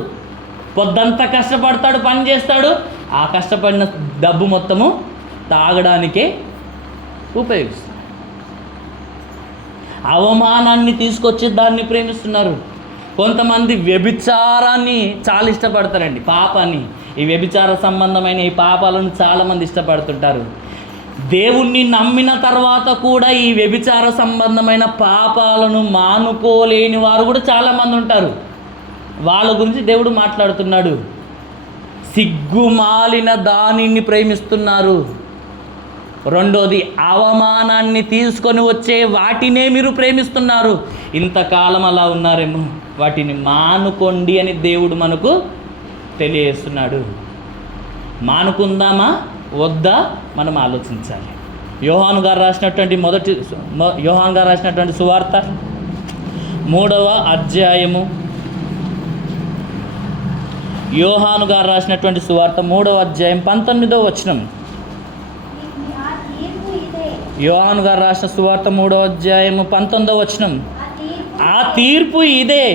పొద్దంతా కష్టపడతాడు, పని చేస్తాడు, ఆ కష్టపడిన డబ్బు మొత్తము తాగడానికే ఉపయోగిస్తారు. అవమానాన్ని తీసుకొచ్చి దాన్ని ప్రేమిస్తున్నారు. కొంతమంది వ్యభిచారాన్ని చాలా ఇష్టపడతారండి, పాపాన్ని. ఈ వ్యభిచార సంబంధమైన ఈ పాపాలను చాలామంది ఇష్టపడుతుంటారు. దేవుణ్ణి నమ్మిన తర్వాత కూడా ఈ వ్యభిచార సంబంధమైన పాపాలను మానుకోలేని వారు కూడా చాలామంది ఉంటారు. వాళ్ళ గురించి దేవుడు మాట్లాడుతున్నాడు. సిగ్గుమాలిన దానిని ప్రేమిస్తున్నారు. రెండోది, అవమానాన్ని తీసుకొని వచ్చే వాటినే మీరు ప్రేమిస్తున్నారు. ఇంతకాలం అలా ఉన్నారేమో, వాటిని మానుకోండి అని దేవుడు మనకు తెలియజేస్తున్నాడు. మానుకుందామా వద్దా మనం ఆలోచించాలి. యోహాను గారు రాసినటువంటి సువార్త 3వ అధ్యాయము, యోహాను గారు రాసినటువంటి సువార్త 3వ అధ్యాయం 19వ వచనం. యోహాను గారు రాసిన సువార్త 3వ అధ్యాయము 19వ వచనం. ఆ తీర్పు ఇదే,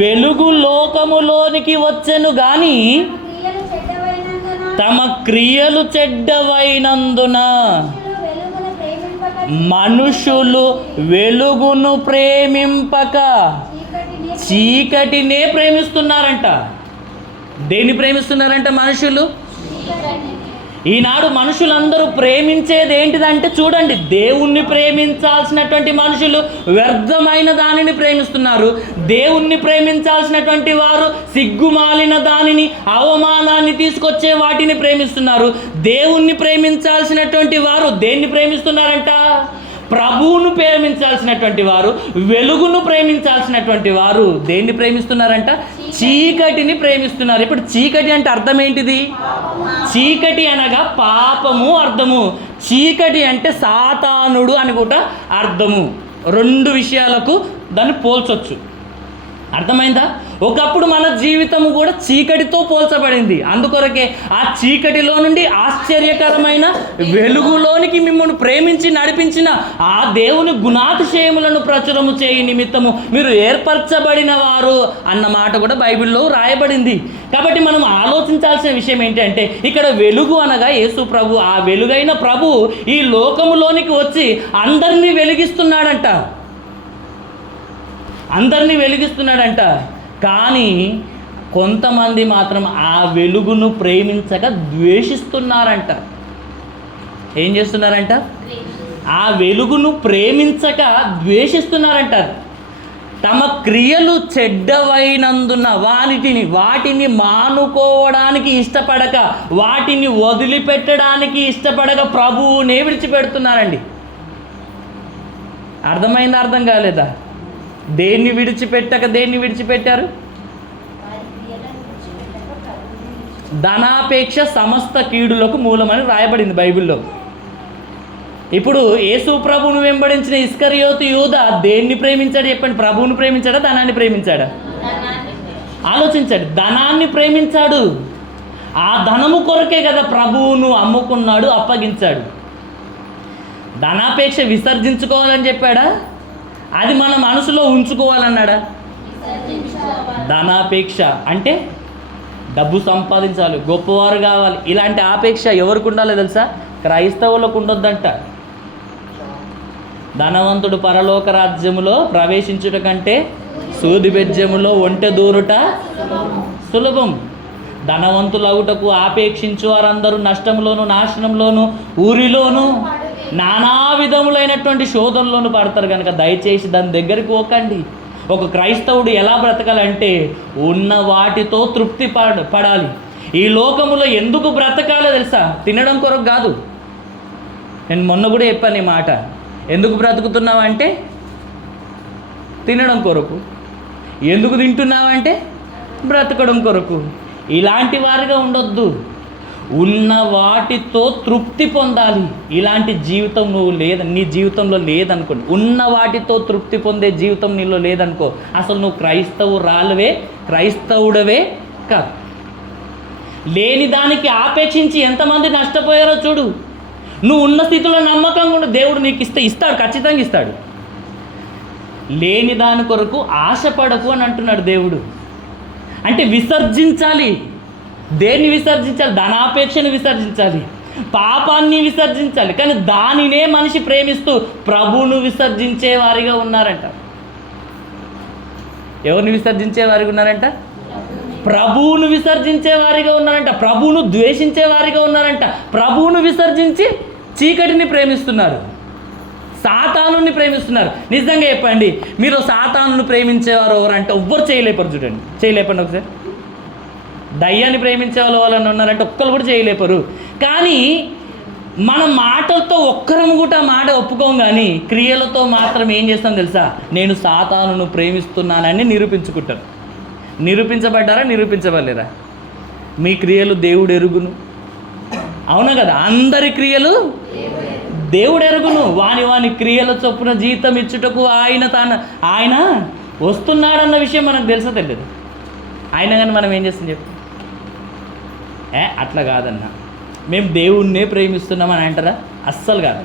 వెలుగు లోకములోనికి వచ్చెను గాని తమ క్రియలు చెడ్డవైనందున మనుషులు వెలుగును ప్రేమింపక చీకటినే ప్రేమిస్తున్నారంట. దేన్ని ప్రేమిస్తున్నారంట మనుషులు? ఈనాడు మనుషులందరూ ప్రేమించేది ఏంటిదంటే చూడండి, దేవుణ్ణి ప్రేమించాల్సినటువంటి మనుషులు వ్యర్థమైన దానిని ప్రేమిస్తున్నారు. దేవుణ్ణి ప్రేమించాల్సినటువంటి వారు సిగ్గుమాలిన దానిని, అవమానాన్ని తీసుకొచ్చే వాటిని ప్రేమిస్తున్నారు. దేవుణ్ణి ప్రేమించాల్సినటువంటి వారు దేన్ని ప్రేమిస్తున్నారంట? ప్రభువును ప్రేమించాల్సినటువంటి వారు, వెలుగును ప్రేమించాల్సినటువంటి వారు దేన్ని ప్రేమిస్తున్నారంట? చీకటిని ప్రేమిస్తున్నారు. ఇప్పుడు చీకటి అంటే అర్థం ఏంటిది? చీకటి అనగా పాపము అర్థము. చీకటి అంటే సాతానుడు అని కూడా అర్థము. 2 విషయాలకు దాన్ని పోల్చొచ్చు. అర్థమైందా? ఒకప్పుడు మన జీవితం కూడా చీకటితో పోల్చబడింది. అందుకొరకే ఆ చీకటిలో నుండి ఆశ్చర్యకరమైన వెలుగులోనికి మిమ్మల్ని ప్రేమించి నడిపించిన ఆ దేవుని గుణాతిశయములను ప్రచురము చేయి నిమిత్తము మీరు ఏర్పరచబడిన వారు అన్న మాట కూడా బైబిల్లో రాయబడింది. కాబట్టి మనం ఆలోచించాల్సిన విషయం ఏంటంటే ఇక్కడ వెలుగు అనగా యేసు ప్రభు. ఆ వెలుగైన ప్రభు ఈ లోకములోనికి వచ్చి అందరినీ వెలిగిస్తున్నాడంట. కానీ కొంతమంది మాత్రం ఆ వెలుగును ప్రేమించక ద్వేషిస్తున్నారంట. ఏం చేస్తున్నారంట? ఆ వెలుగును ప్రేమించక ద్వేషిస్తున్నారంట. తమ క్రియలు చెడ్డవైనందున వాటిని మానుకోవడానికి ఇష్టపడక, వాటిని వదిలిపెట్టడానికి ఇష్టపడక ప్రభువునే విడిచిపెడుతున్నారండి. అర్థమైందా? అర్థం కాలేదా? దేన్ని విడిచిపెట్టక దేన్ని విడిచిపెట్టారు? ధనాపేక్ష సమస్త కీడులకు మూలమని రాయబడింది బైబిల్లో. ఇప్పుడు యేసు ప్రభువును వెంబడించిన ఇస్కరియోతు యూదా దేన్ని ప్రేమించాడు చెప్పండి? ప్రభువును ప్రేమించాడా, ధనాన్ని ప్రేమించాడా? ఆలోచించాడు. ధనాన్ని ప్రేమించాడు. ఆ ధనము కొరకే కదా ప్రభువును అమ్ముకున్నాడు, అప్పగించాడు. ధనాపేక్ష విసర్జించుకోవాలని చెప్పాడా? అది మన మనసులో ఉంచుకోవాలన్నాడా? ధనాపేక్ష అంటే డబ్బు సంపాదించాలి, గొప్పవారు కావాలి, ఇలాంటి ఆపేక్ష ఎవరికి ఉండాలో తెలుసా? క్రైస్తవులకు ఉండొద్దంట. ధనవంతుడు పరలోక రాజ్యములో ప్రవేశించుట కంటే సూది బెజ్జములో ఒంటె దూరుట సులభం. ధనవంతులవుటకు ఆపేక్షించు వారందరూ నష్టంలోను, నాశనంలోను, ఊరిలోను, నానా విధములైనటువంటి శోధనలోను పడతారు. కనుక దయచేసి దాని దగ్గరికి పోకండి. ఒక క్రైస్తవుడు ఎలా బ్రతకాలంటే ఉన్న వాటితో తృప్తి పడాలి. ఈ లోకములో ఎందుకు బ్రతకాలో తెలుసా? తినడం కొరకు కాదు. నేను మొన్న కూడా చెప్పాను ఈ మాట. ఎందుకు బ్రతుకుతున్నావంటే తినడం కొరకు. ఎందుకు తింటున్నావంటే బ్రతకడం కొరకు. ఇలాంటి వారిగా ఉండొద్దు. ఉన్న వాటితో తృప్తి పొందాలి. ఇలాంటి జీవితం నీ జీవితంలో లేదనుకోండి, ఉన్న వాటితో తృప్తి పొందే జీవితం నీలో లేదనుకో, అసలు నువ్వు క్రైస్తవుడవే కాదు. లేని దానికి ఆపేక్షించి ఎంతమంది నష్టపోయారో చూడు. నువ్వు ఉన్న స్థితిలో నమ్మకంగా ఉండు, దేవుడు నీకు ఇస్తాడు, ఖచ్చితంగా ఇస్తాడు. లేని దాని కొరకు ఆశపడకు అని అంటున్నాడు దేవుడు. అంటే విసర్జించాలి. దేన్ని విసర్జించాలి? ధనాపేక్షను విసర్జించాలి, పాపాన్ని విసర్జించాలి. కానీ దానినే మనిషి ప్రేమిస్తూ ప్రభువును విసర్జించే వారిగా ఉన్నారంట. ఎవరిని విసర్జించే వారిగా ఉన్నారంట? ప్రభువును విసర్జించే వారిగా ఉన్నారంట. ప్రభువును ద్వేషించే వారిగా ఉన్నారంట. ప్రభువును విసర్జించి చీకటిని ప్రేమిస్తున్నారు, సాతానుని ప్రేమిస్తున్నారు. నిజంగా చెప్పండి, మీరు సాతానుని ప్రేమించేవారు ఎవరంటే ఎవ్వరు చేయలేపారు. చూడండి, చేయలేపండి ఒకసారి. దయ్యాన్ని ప్రేమించే వాళ్ళు వాళ్ళని ఉన్నారంటే ఒక్కరు కూడా చేయలేపరు. కానీ మన మాటలతో ఒక్కరం కూడా మాట ఒప్పుకోం, కానీ క్రియలతో మాత్రం ఏం చేస్తాం తెలుసా? నేను సాతానును ప్రేమిస్తున్నానని నిరూపించుకుంటాను. నిరూపించబడ్డారా? నిరూపించబడలేరా? మీ క్రియలు దేవుడు ఎరుగును. అవునా కదా? అందరి క్రియలు దేవుడు ఎరుగును. వాని క్రియల చొప్పున జీతం ఇచ్చుటకు ఆయన వస్తున్నాడన్న విషయం మనకు తెలుసా? తెలియదు. ఆయన కానీ మనం ఏం చేస్తాం చెప్పు? అట్లా కాదన్నా, మేము దేవుణ్ణే ప్రేమిస్తున్నామని అంటారా? అస్సలు కాదు.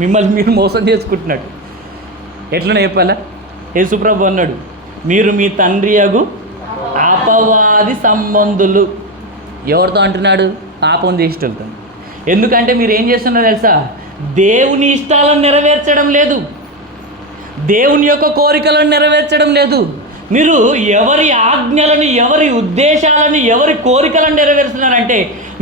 మిమ్మల్ని మీరు మోసం చేసుకుంటున్నట్టు. ఎట్లనే చెప్పాలా? యేసుప్రభు అన్నాడు, మీరు మీ తండ్రి యగు అపవాది సంబంధులు. ఎవరితో అంటున్నాడు? పాపం చేసేటోళ్ళతో. ఎందుకంటే మీరు ఏం చేస్తున్నారు తెలుసా? దేవుని ఇష్టాలను నెరవేర్చడం లేదు, దేవుని యొక్క కోరికలను నెరవేర్చడం లేదు. మీరు ఎవరి ఆజ్ఞలను, ఎవరి ఉద్దేశాలను, ఎవరి కోరికలను నెరవేరుస్తున్నారంటే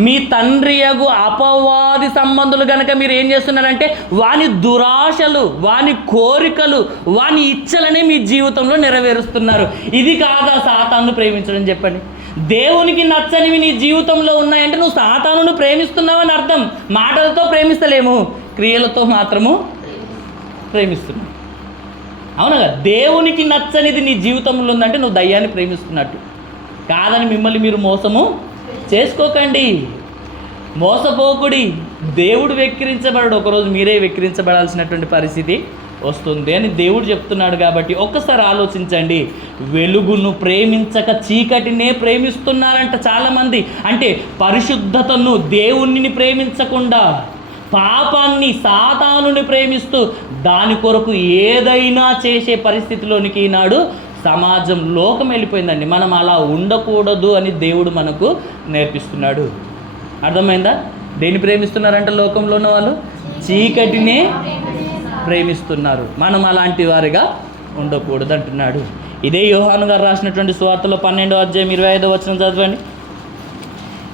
మీ తండ్రి యగు అపవాది సంబంధులు కనుక మీరు ఏం చేస్తున్నారంటే వాని దురాశలు, వాని కోరికలు, వాని ఇచ్చలనే మీ జీవితంలో నెరవేరుస్తున్నారు. ఇది కాదా సాతాను ప్రేమించడం? చెప్పండి. దేవునికి నచ్చనివి నీ జీవితంలో ఉన్నాయంటే నువ్వు సాతానును ప్రేమిస్తున్నావని అర్థం. మాటలతో ప్రేమిస్తలేము, క్రియలతో మాత్రము ప్రేమిస్తున్నావు. అవునగా? దేవునికి నచ్చనిది నీ జీవితంలో ఉందంటే నువ్వు దయ్యాన్ని ప్రేమిస్తున్నట్టు. కాదని మిమ్మల్ని మీరు మోసము చేసుకోకండి, మోసపోకుడి. దేవుడు వెక్కిరించబడడు, ఒకరోజు మీరే వెక్కిరించబడాల్సినటువంటి పరిస్థితి వస్తుంది అని దేవుడు చెప్తున్నాడు. కాబట్టి ఒక్కసారి ఆలోచించండి. వెలుగును ప్రేమించక చీకటినే ప్రేమిస్తున్నారంట చాలామంది. అంటే పరిశుద్ధతను, దేవుణ్ణి ప్రేమించకుండా పాపాన్ని, సాతానుని ప్రేమిస్తూ దాని కొరకు ఏదైనా చేసే పరిస్థితిలోనికి ఈనాడు సమాజం, లోకం వెళ్ళిపోయిందండి. మనం అలా ఉండకూడదు అని దేవుడు మనకు నేర్పిస్తున్నాడు. అర్థమైందా? దేన్ని ప్రేమిస్తున్నారంటే లోకంలో ఉన్న వాళ్ళు చీకటినే ప్రేమిస్తున్నారు. మనం అలాంటి వారిగా ఉండకూడదు అంటున్నాడు. ఇదే యోహాను గారు రాసినటువంటి సువార్తలో 12వ అధ్యాయం 25వ వచనం చదవండి.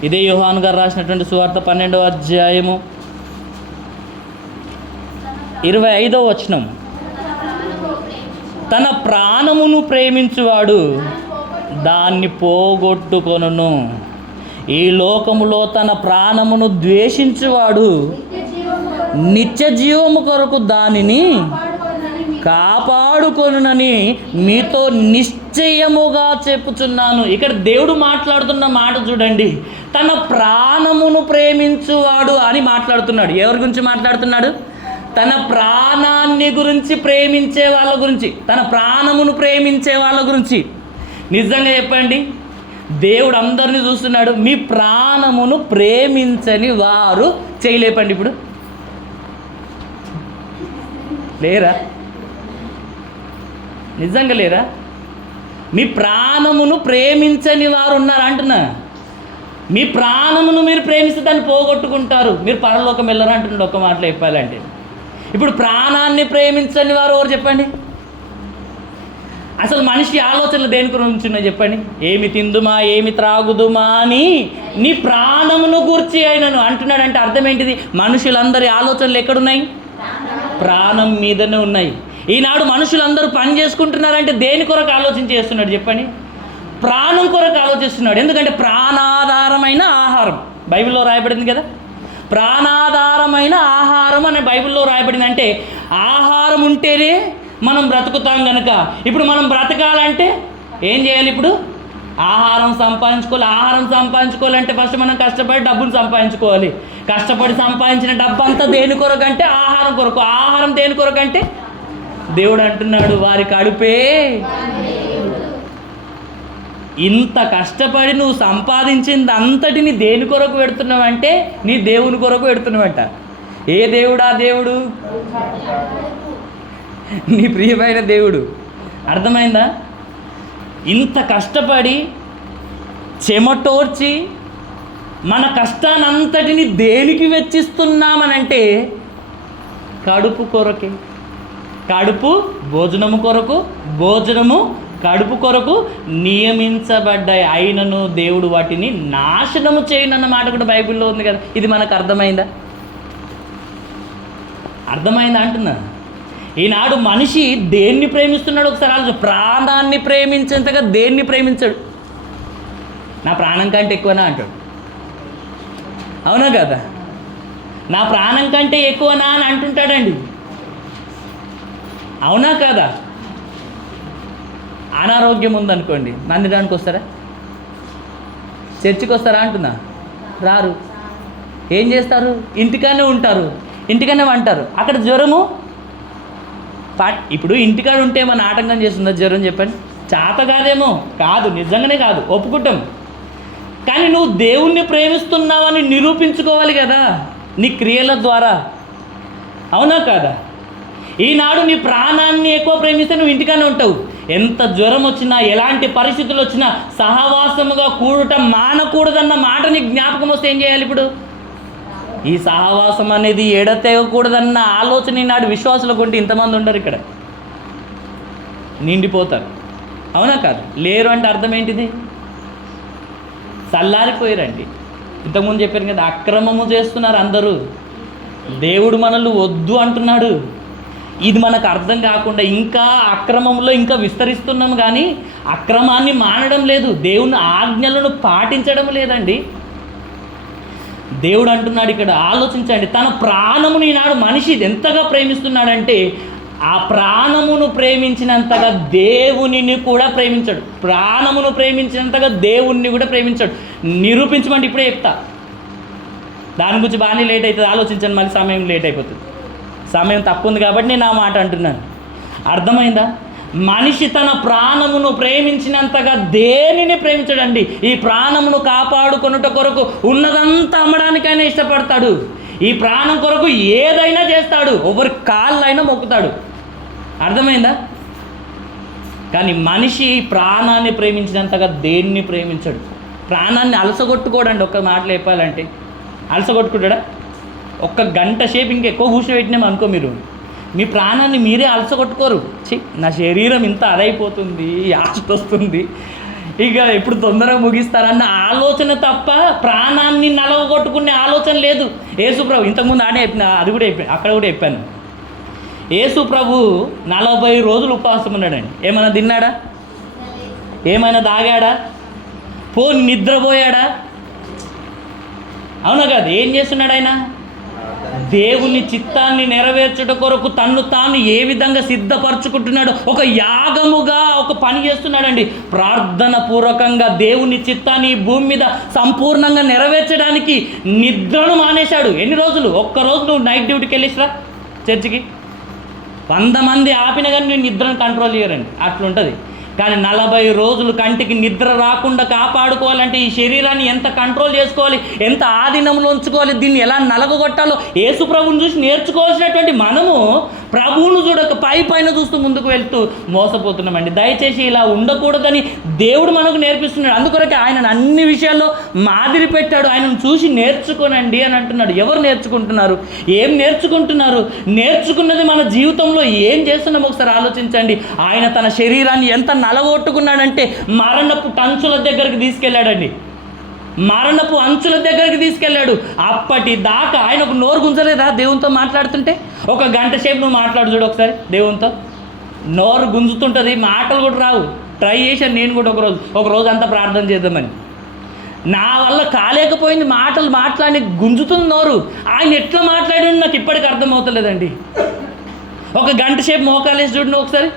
ఇదే యోహాను గారు రాసినటువంటి సువార్త 12వ అధ్యాయము 25వ వచనం. తన ప్రాణమును ప్రేమించువాడు దాన్ని పోగొట్టుకొనును, ఈ లోకములో తన ప్రాణమును ద్వేషించువాడు నిత్య జీవము కొరకు దానిని కాపాడుకొనునని మీతో నిశ్చయముగా చెప్పుచున్నాను. ఇక్కడ దేవుడు మాట్లాడుతున్న మాట చూడండి. తన ప్రాణమును ప్రేమించువాడు అని మాట్లాడుతున్నాడు. ఎవరి గురించి మాట్లాడుతున్నాడు? తన ప్రాణాన్ని గురించి ప్రేమించే వాళ్ళ గురించి, తన ప్రాణమును ప్రేమించే వాళ్ళ గురించి. నిజంగా చెప్పండి, దేవుడు అందరినీ చూస్తున్నాడు. మీ ప్రాణమును ప్రేమించని వారు చేయలేపండి. ఇప్పుడు లేరా? నిజంగా లేరా? మీ ప్రాణమును ప్రేమించని వారు ఉన్నారు అంటున్నా. మీ ప్రాణమును మీరు ప్రేమిస్తే దాన్ని పోగొట్టుకుంటారు, మీరు పరలోకం వెళ్ళరు అంటున్నాడు. ఒక మాటలో చెప్పాలంటే ఇప్పుడు ప్రాణాన్ని ప్రేమించని వారు ఎవరు చెప్పండి? అసలు మనిషి ఆలోచనలు దేని గురించి ఉన్నాయి చెప్పండి? ఏమి తిందుమా, ఏమి త్రాగుదుమా అని నీ ప్రాణమును గూర్చి ఆయనను అంటున్నాడంటే అర్థం ఏంటిది? మనుషులందరి ఆలోచనలు ఎక్కడున్నాయి? ప్రాణం మీదనే ఉన్నాయి. ఈనాడు మనుషులందరూ పని చేసుకుంటున్నారంటే దేని కొరకు ఆలోచన చేస్తున్నాడు చెప్పండి? ప్రాణం కొరకు ఆలోచిస్తున్నాడు. ఎందుకంటే ప్రాణాధారమైన ఆహారం బైబిల్లో రాయబడింది కదా. ప్రాణాధారమైన ఆహారం అనే బైబిల్లో రాయబడింది. అంటే ఆహారం ఉంటేనే మనం బ్రతుకుతాం కనుక ఇప్పుడు మనం బ్రతకాలంటే ఏం చేయాలి? ఇప్పుడు ఆహారం సంపాదించుకోవాలి. ఆహారం సంపాదించుకోవాలంటే ఫస్ట్ మనం కష్టపడి డబ్బును సంపాదించుకోవాలి. కష్టపడి సంపాదించిన డబ్బు అంతా దేని కొరకు అంటే ఆహారం కొరకు. ఆహారం దేని కొరకు అంటే దేవుడు అంటున్నాడు వారి కడుపే ఇంత కష్టపడి నువ్వు సంపాదించింది అంతటిని దేని కొరకు పెడుతున్నావంటే నీ దేవుని కొరకు పెడుతున్నావంట. ఏ దేవుడు? ఆ దేవుడు నీ ప్రియమైన దేవుడు. అర్థమైందా? ఇంత కష్టపడి చెమటోర్చి మన కష్టానంతటిని దేనికి వెచ్చిస్తున్నామనంటే కడుపు కొరకే. కడుపు భోజనము కొరకు, భోజనము కడుపు కొరకు నియమించబడ్డాయి. అయినను దేవుడు వాటిని నాశనము చేయనన్న మాట కూడా బైబిల్లో ఉంది కదా. ఇది మనకు అర్థమైందా? అర్థమైందా అంటున్నా. ఈనాడు మనిషి దేన్ని ప్రేమిస్తున్నాడు ఒకసారి ఆలోచన. ప్రాణాన్ని ప్రేమించేంతగా దేన్ని ప్రేమించాడు? నా ప్రాణం కంటే ఎక్కువనా అంటాడు. అవునా కదా? నా ప్రాణం కంటే ఎక్కువనా అని అంటుంటాడండి. అవునా కదా? అనారోగ్యం ఉందనుకోండి, మందిరానికి వస్తారా? చర్చికి వస్తారా అంటున్నా? రారు. ఏం చేస్తారు? ఇంటికానే ఉంటారు, ఇంటికానే అంటారు. అక్కడ జ్వరము ఇప్పుడు ఇంటికాడ ఉంటే మన ఆటంకం చేస్తుందా జ్వరం? చెప్పండి. చేత కాదేమో, కాదు, నిజంగానే కాదు, ఒప్పుకుంటాం. కానీ నువ్వు దేవుణ్ణి ప్రేమిస్తున్నావని నిరూపించుకోవాలి కదా నీ క్రియల ద్వారా. అవునా కాదా? ఈనాడు నీ ప్రాణాన్ని ఎక్కువ ప్రేమిస్తే నువ్వు ఇంటికానే ఉంటావు. ఎంత జ్వరం వచ్చినా, ఎలాంటి పరిస్థితులు వచ్చినా సహవాసముగా కూడటం మానకూడదన్న మాట నీకు జ్ఞాపకం వస్తే ఏం చేయాలి? ఇప్పుడు ఈ సహవాసం అనేది ఎడతెగకూడదన్న ఆలోచన ఈనాడు విశ్వాసులకు ఉంటే ఇంతమంది ఉండరు, ఇక్కడ నిండిపోతారు. అవునా కాదు? లేరు అంటే అర్థం ఏంటిది? చల్లారిపోయారండి. ఇంతకుముందు చెప్పారు కదా, అక్రమము చేస్తున్నారు అందరూ. దేవుడు మనల్ని వద్దు అంటున్నాడు. ఇది మనకు అర్థం కాకుండా ఇంకా అక్రమంలో ఇంకా విస్తరిస్తున్నాం, కానీ అక్రమాన్ని మానడం లేదు, దేవుని ఆజ్ఞలను పాటించడం లేదండి. దేవుడు అంటున్నాడు ఇక్కడ, ఆలోచించండి, తన ప్రాణముని ఈనాడు మనిషి ఎంతగా ప్రేమిస్తున్నాడంటే ఆ ప్రాణమును ప్రేమించినంతగా దేవునిని కూడా ప్రేమించాడు. ప్రాణమును ప్రేమించినంతగా దేవుణ్ణి కూడా ప్రేమించాడు. నిరూపించమంటే ఇప్పుడే చెప్తా. దాని గురించి బాగానే లేట్ అవుతుంది, ఆలోచించండి, మళ్ళీ సమయం లేట్ అయిపోతుంది. సమయం తక్కువ ఉంది కాబట్టి నేను ఆ మాట అంటున్నాను. అర్థమైందా? మనిషి తన ప్రాణమును ప్రేమించినంతగా దేనిని ప్రేమించడండి. ఈ ప్రాణమును కాపాడుకొనుట కొరకు ఉన్నదంతా అమ్మడానికైనా ఇష్టపడతాడు. ఈ ప్రాణం కొరకు ఏదైనా చేస్తాడు, ఎవరి కాళ్ళైనా మొక్కుతాడు. అర్థమైందా? కానీ మనిషి ప్రాణాన్ని ప్రేమించినంతగా దేన్ని ప్రేమించడు. ప్రాణాన్ని అలసగొట్టుకోడండి. ఒక్క మాటలు చెప్పాలంటే అలసగొట్టుకుంటాడా? ఒక్క గంట సేపు ఇంకెక్కువ కూర్చోబెట్టినాం అనుకో, మీరు మీ ప్రాణాన్ని మీరే అలసగొట్టుకోరు. నా శరీరం ఇంత అదైపోతుంది, ఆశ వస్తుంది, ఇక ఎప్పుడు తొందరగా ముగిస్తారన్న ఆలోచన తప్ప ప్రాణాన్ని నలగొట్టుకునే ఆలోచన లేదు. యేసు ప్రభు ఇంతకుముందు ఆడే చెప్పిన, అది కూడా చెప్పాను, అక్కడ కూడా చెప్పాను. యేసు ప్రభు 40 రోజులు ఉపవాసం ఉన్నాడండి. ఏమైనా తిన్నాడా? ఏమైనా తాగాడా? నిద్రపోయాడా? అవునా కాదు? ఏం చేస్తున్నాడు ఆయన? దేవుని చిత్తాన్ని నెరవేర్చుట కొరకు తన్ను తాను ఏ విధంగా సిద్ధపరచుకుంటున్నాడు? ఒక యాగముగా ఒక పని చేస్తున్నాడండి. ప్రార్థన పూర్వకంగా దేవుని చిత్తాన్ని ఈ భూమి మీద సంపూర్ణంగా నెరవేర్చడానికి నిద్రను మానేశాడు. ఎన్ని రోజులు? ఒక్కరోజు నువ్వు నైట్ డ్యూటీకి వెళ్ళేసిరా చర్చికి, 100 మంది ఆపిన కానీ నువ్వు నిద్రను కంట్రోల్ చేయరండి, అట్లుంటుంది. కానీ 40 రోజులు కంటికి నిద్ర రాకుండా కాపాడుకోవాలంటే ఈ శరీరాన్ని ఎంత కంట్రోల్ చేసుకోవాలి, ఎంత ఆధీనంలో ఉంచుకోవాలి, దీన్ని ఎలా నలగొట్టాలో యేసు ప్రభువుని చూసి నేర్చుకోవాల్సినటువంటి మనము ప్రభువును చూడక పైన చూస్తూ ముందుకు వెళ్తూ మోసపోతున్నామండి. దయచేసి ఇలా ఉండకూడదని దేవుడు మనకు నేర్పిస్తున్నాడు. అందుకొరకే ఆయన అన్ని విషయాల్లో మాదిరి పెట్టాడు. ఆయనను చూసి నేర్చుకోనండి అని అంటున్నాడు. ఎవరు నేర్చుకుంటున్నారు? ఏం నేర్చుకుంటున్నారు? నేర్చుకున్నది మన జీవితంలో ఏం చేస్తున్నాం ఒకసారి ఆలోచించండి. ఆయన తన శరీరాన్ని ఎంత నలగొట్టుకున్నాడంటే మరణపు అంచుల దగ్గరికి తీసుకెళ్ళాడండి. మరణపు అంచుల దగ్గరికి తీసుకెళ్ళాడు. అప్పటిదాకా ఆయనకు నోరు గుంజలేదా దేవునితో మాట్లాడుతుంటే? ఒక గంట సేపు నువ్వు మాట్లాడు చూడు ఒకసారి దేవునితో, నోరు గుంజుతుంటుంది, మాటలు కూడా రావు. ట్రై చేశాను నేను కూడా ఒకరోజు అంతా ప్రార్థన చేద్దామని. నా వల్ల కాలేకపోయింది, మాటలు మాట్లాడి గుంజుతుంది నోరు. ఆయన ఎట్లా మాట్లాడి నాకు ఇప్పటికి అర్థమవుతలేదండి. ఒక గంట సేపు మోకాలేసి చూడండి ఒకసారి,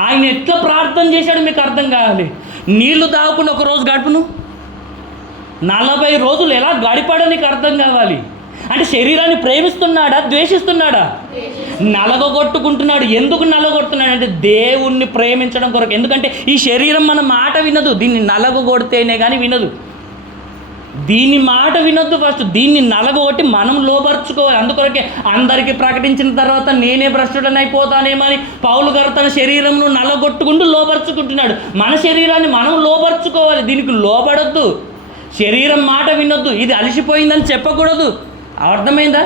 ఆయన ఎట్లా ప్రార్థన చేశాడు మీకు అర్థం కావాలి. నీళ్లు తాగకుండా ఒకరోజు గడుపును, 40 రోజులు ఎలా గడిపాడో నీకు అర్థం కావాలి. అంటే శరీరాన్ని ప్రేమిస్తున్నాడా, ద్వేషిస్తున్నాడా? నలగొట్టుకుంటున్నాడు. ఎందుకు నలగొడుతున్నాడు అంటే దేవుణ్ణి ప్రేమించడం కొరకు. ఎందుకంటే ఈ శరీరం మన మాట వినదు, దీన్ని నలగొడితేనే కానీ వినదు. దీని మాట వినొద్దు, ఫస్ట్ దీన్ని నలగొట్టి మనం లోపరుచుకోవాలి. అందుకొరకే అందరికీ ప్రకటించిన తర్వాత నేనే భ్రష్టుడని అయిపోతానేమని పౌలు గారు తన శరీరంను నలగొట్టుకుంటూ లోపరుచుకుంటున్నాడు. మన శరీరాన్ని మనం లోపరుచుకోవాలి, దీనికి లోపడొద్దు. శరీరం మాట వినొద్దు, ఇది అలసిపోయిందని చెప్పకూడదు. అర్థమైందా?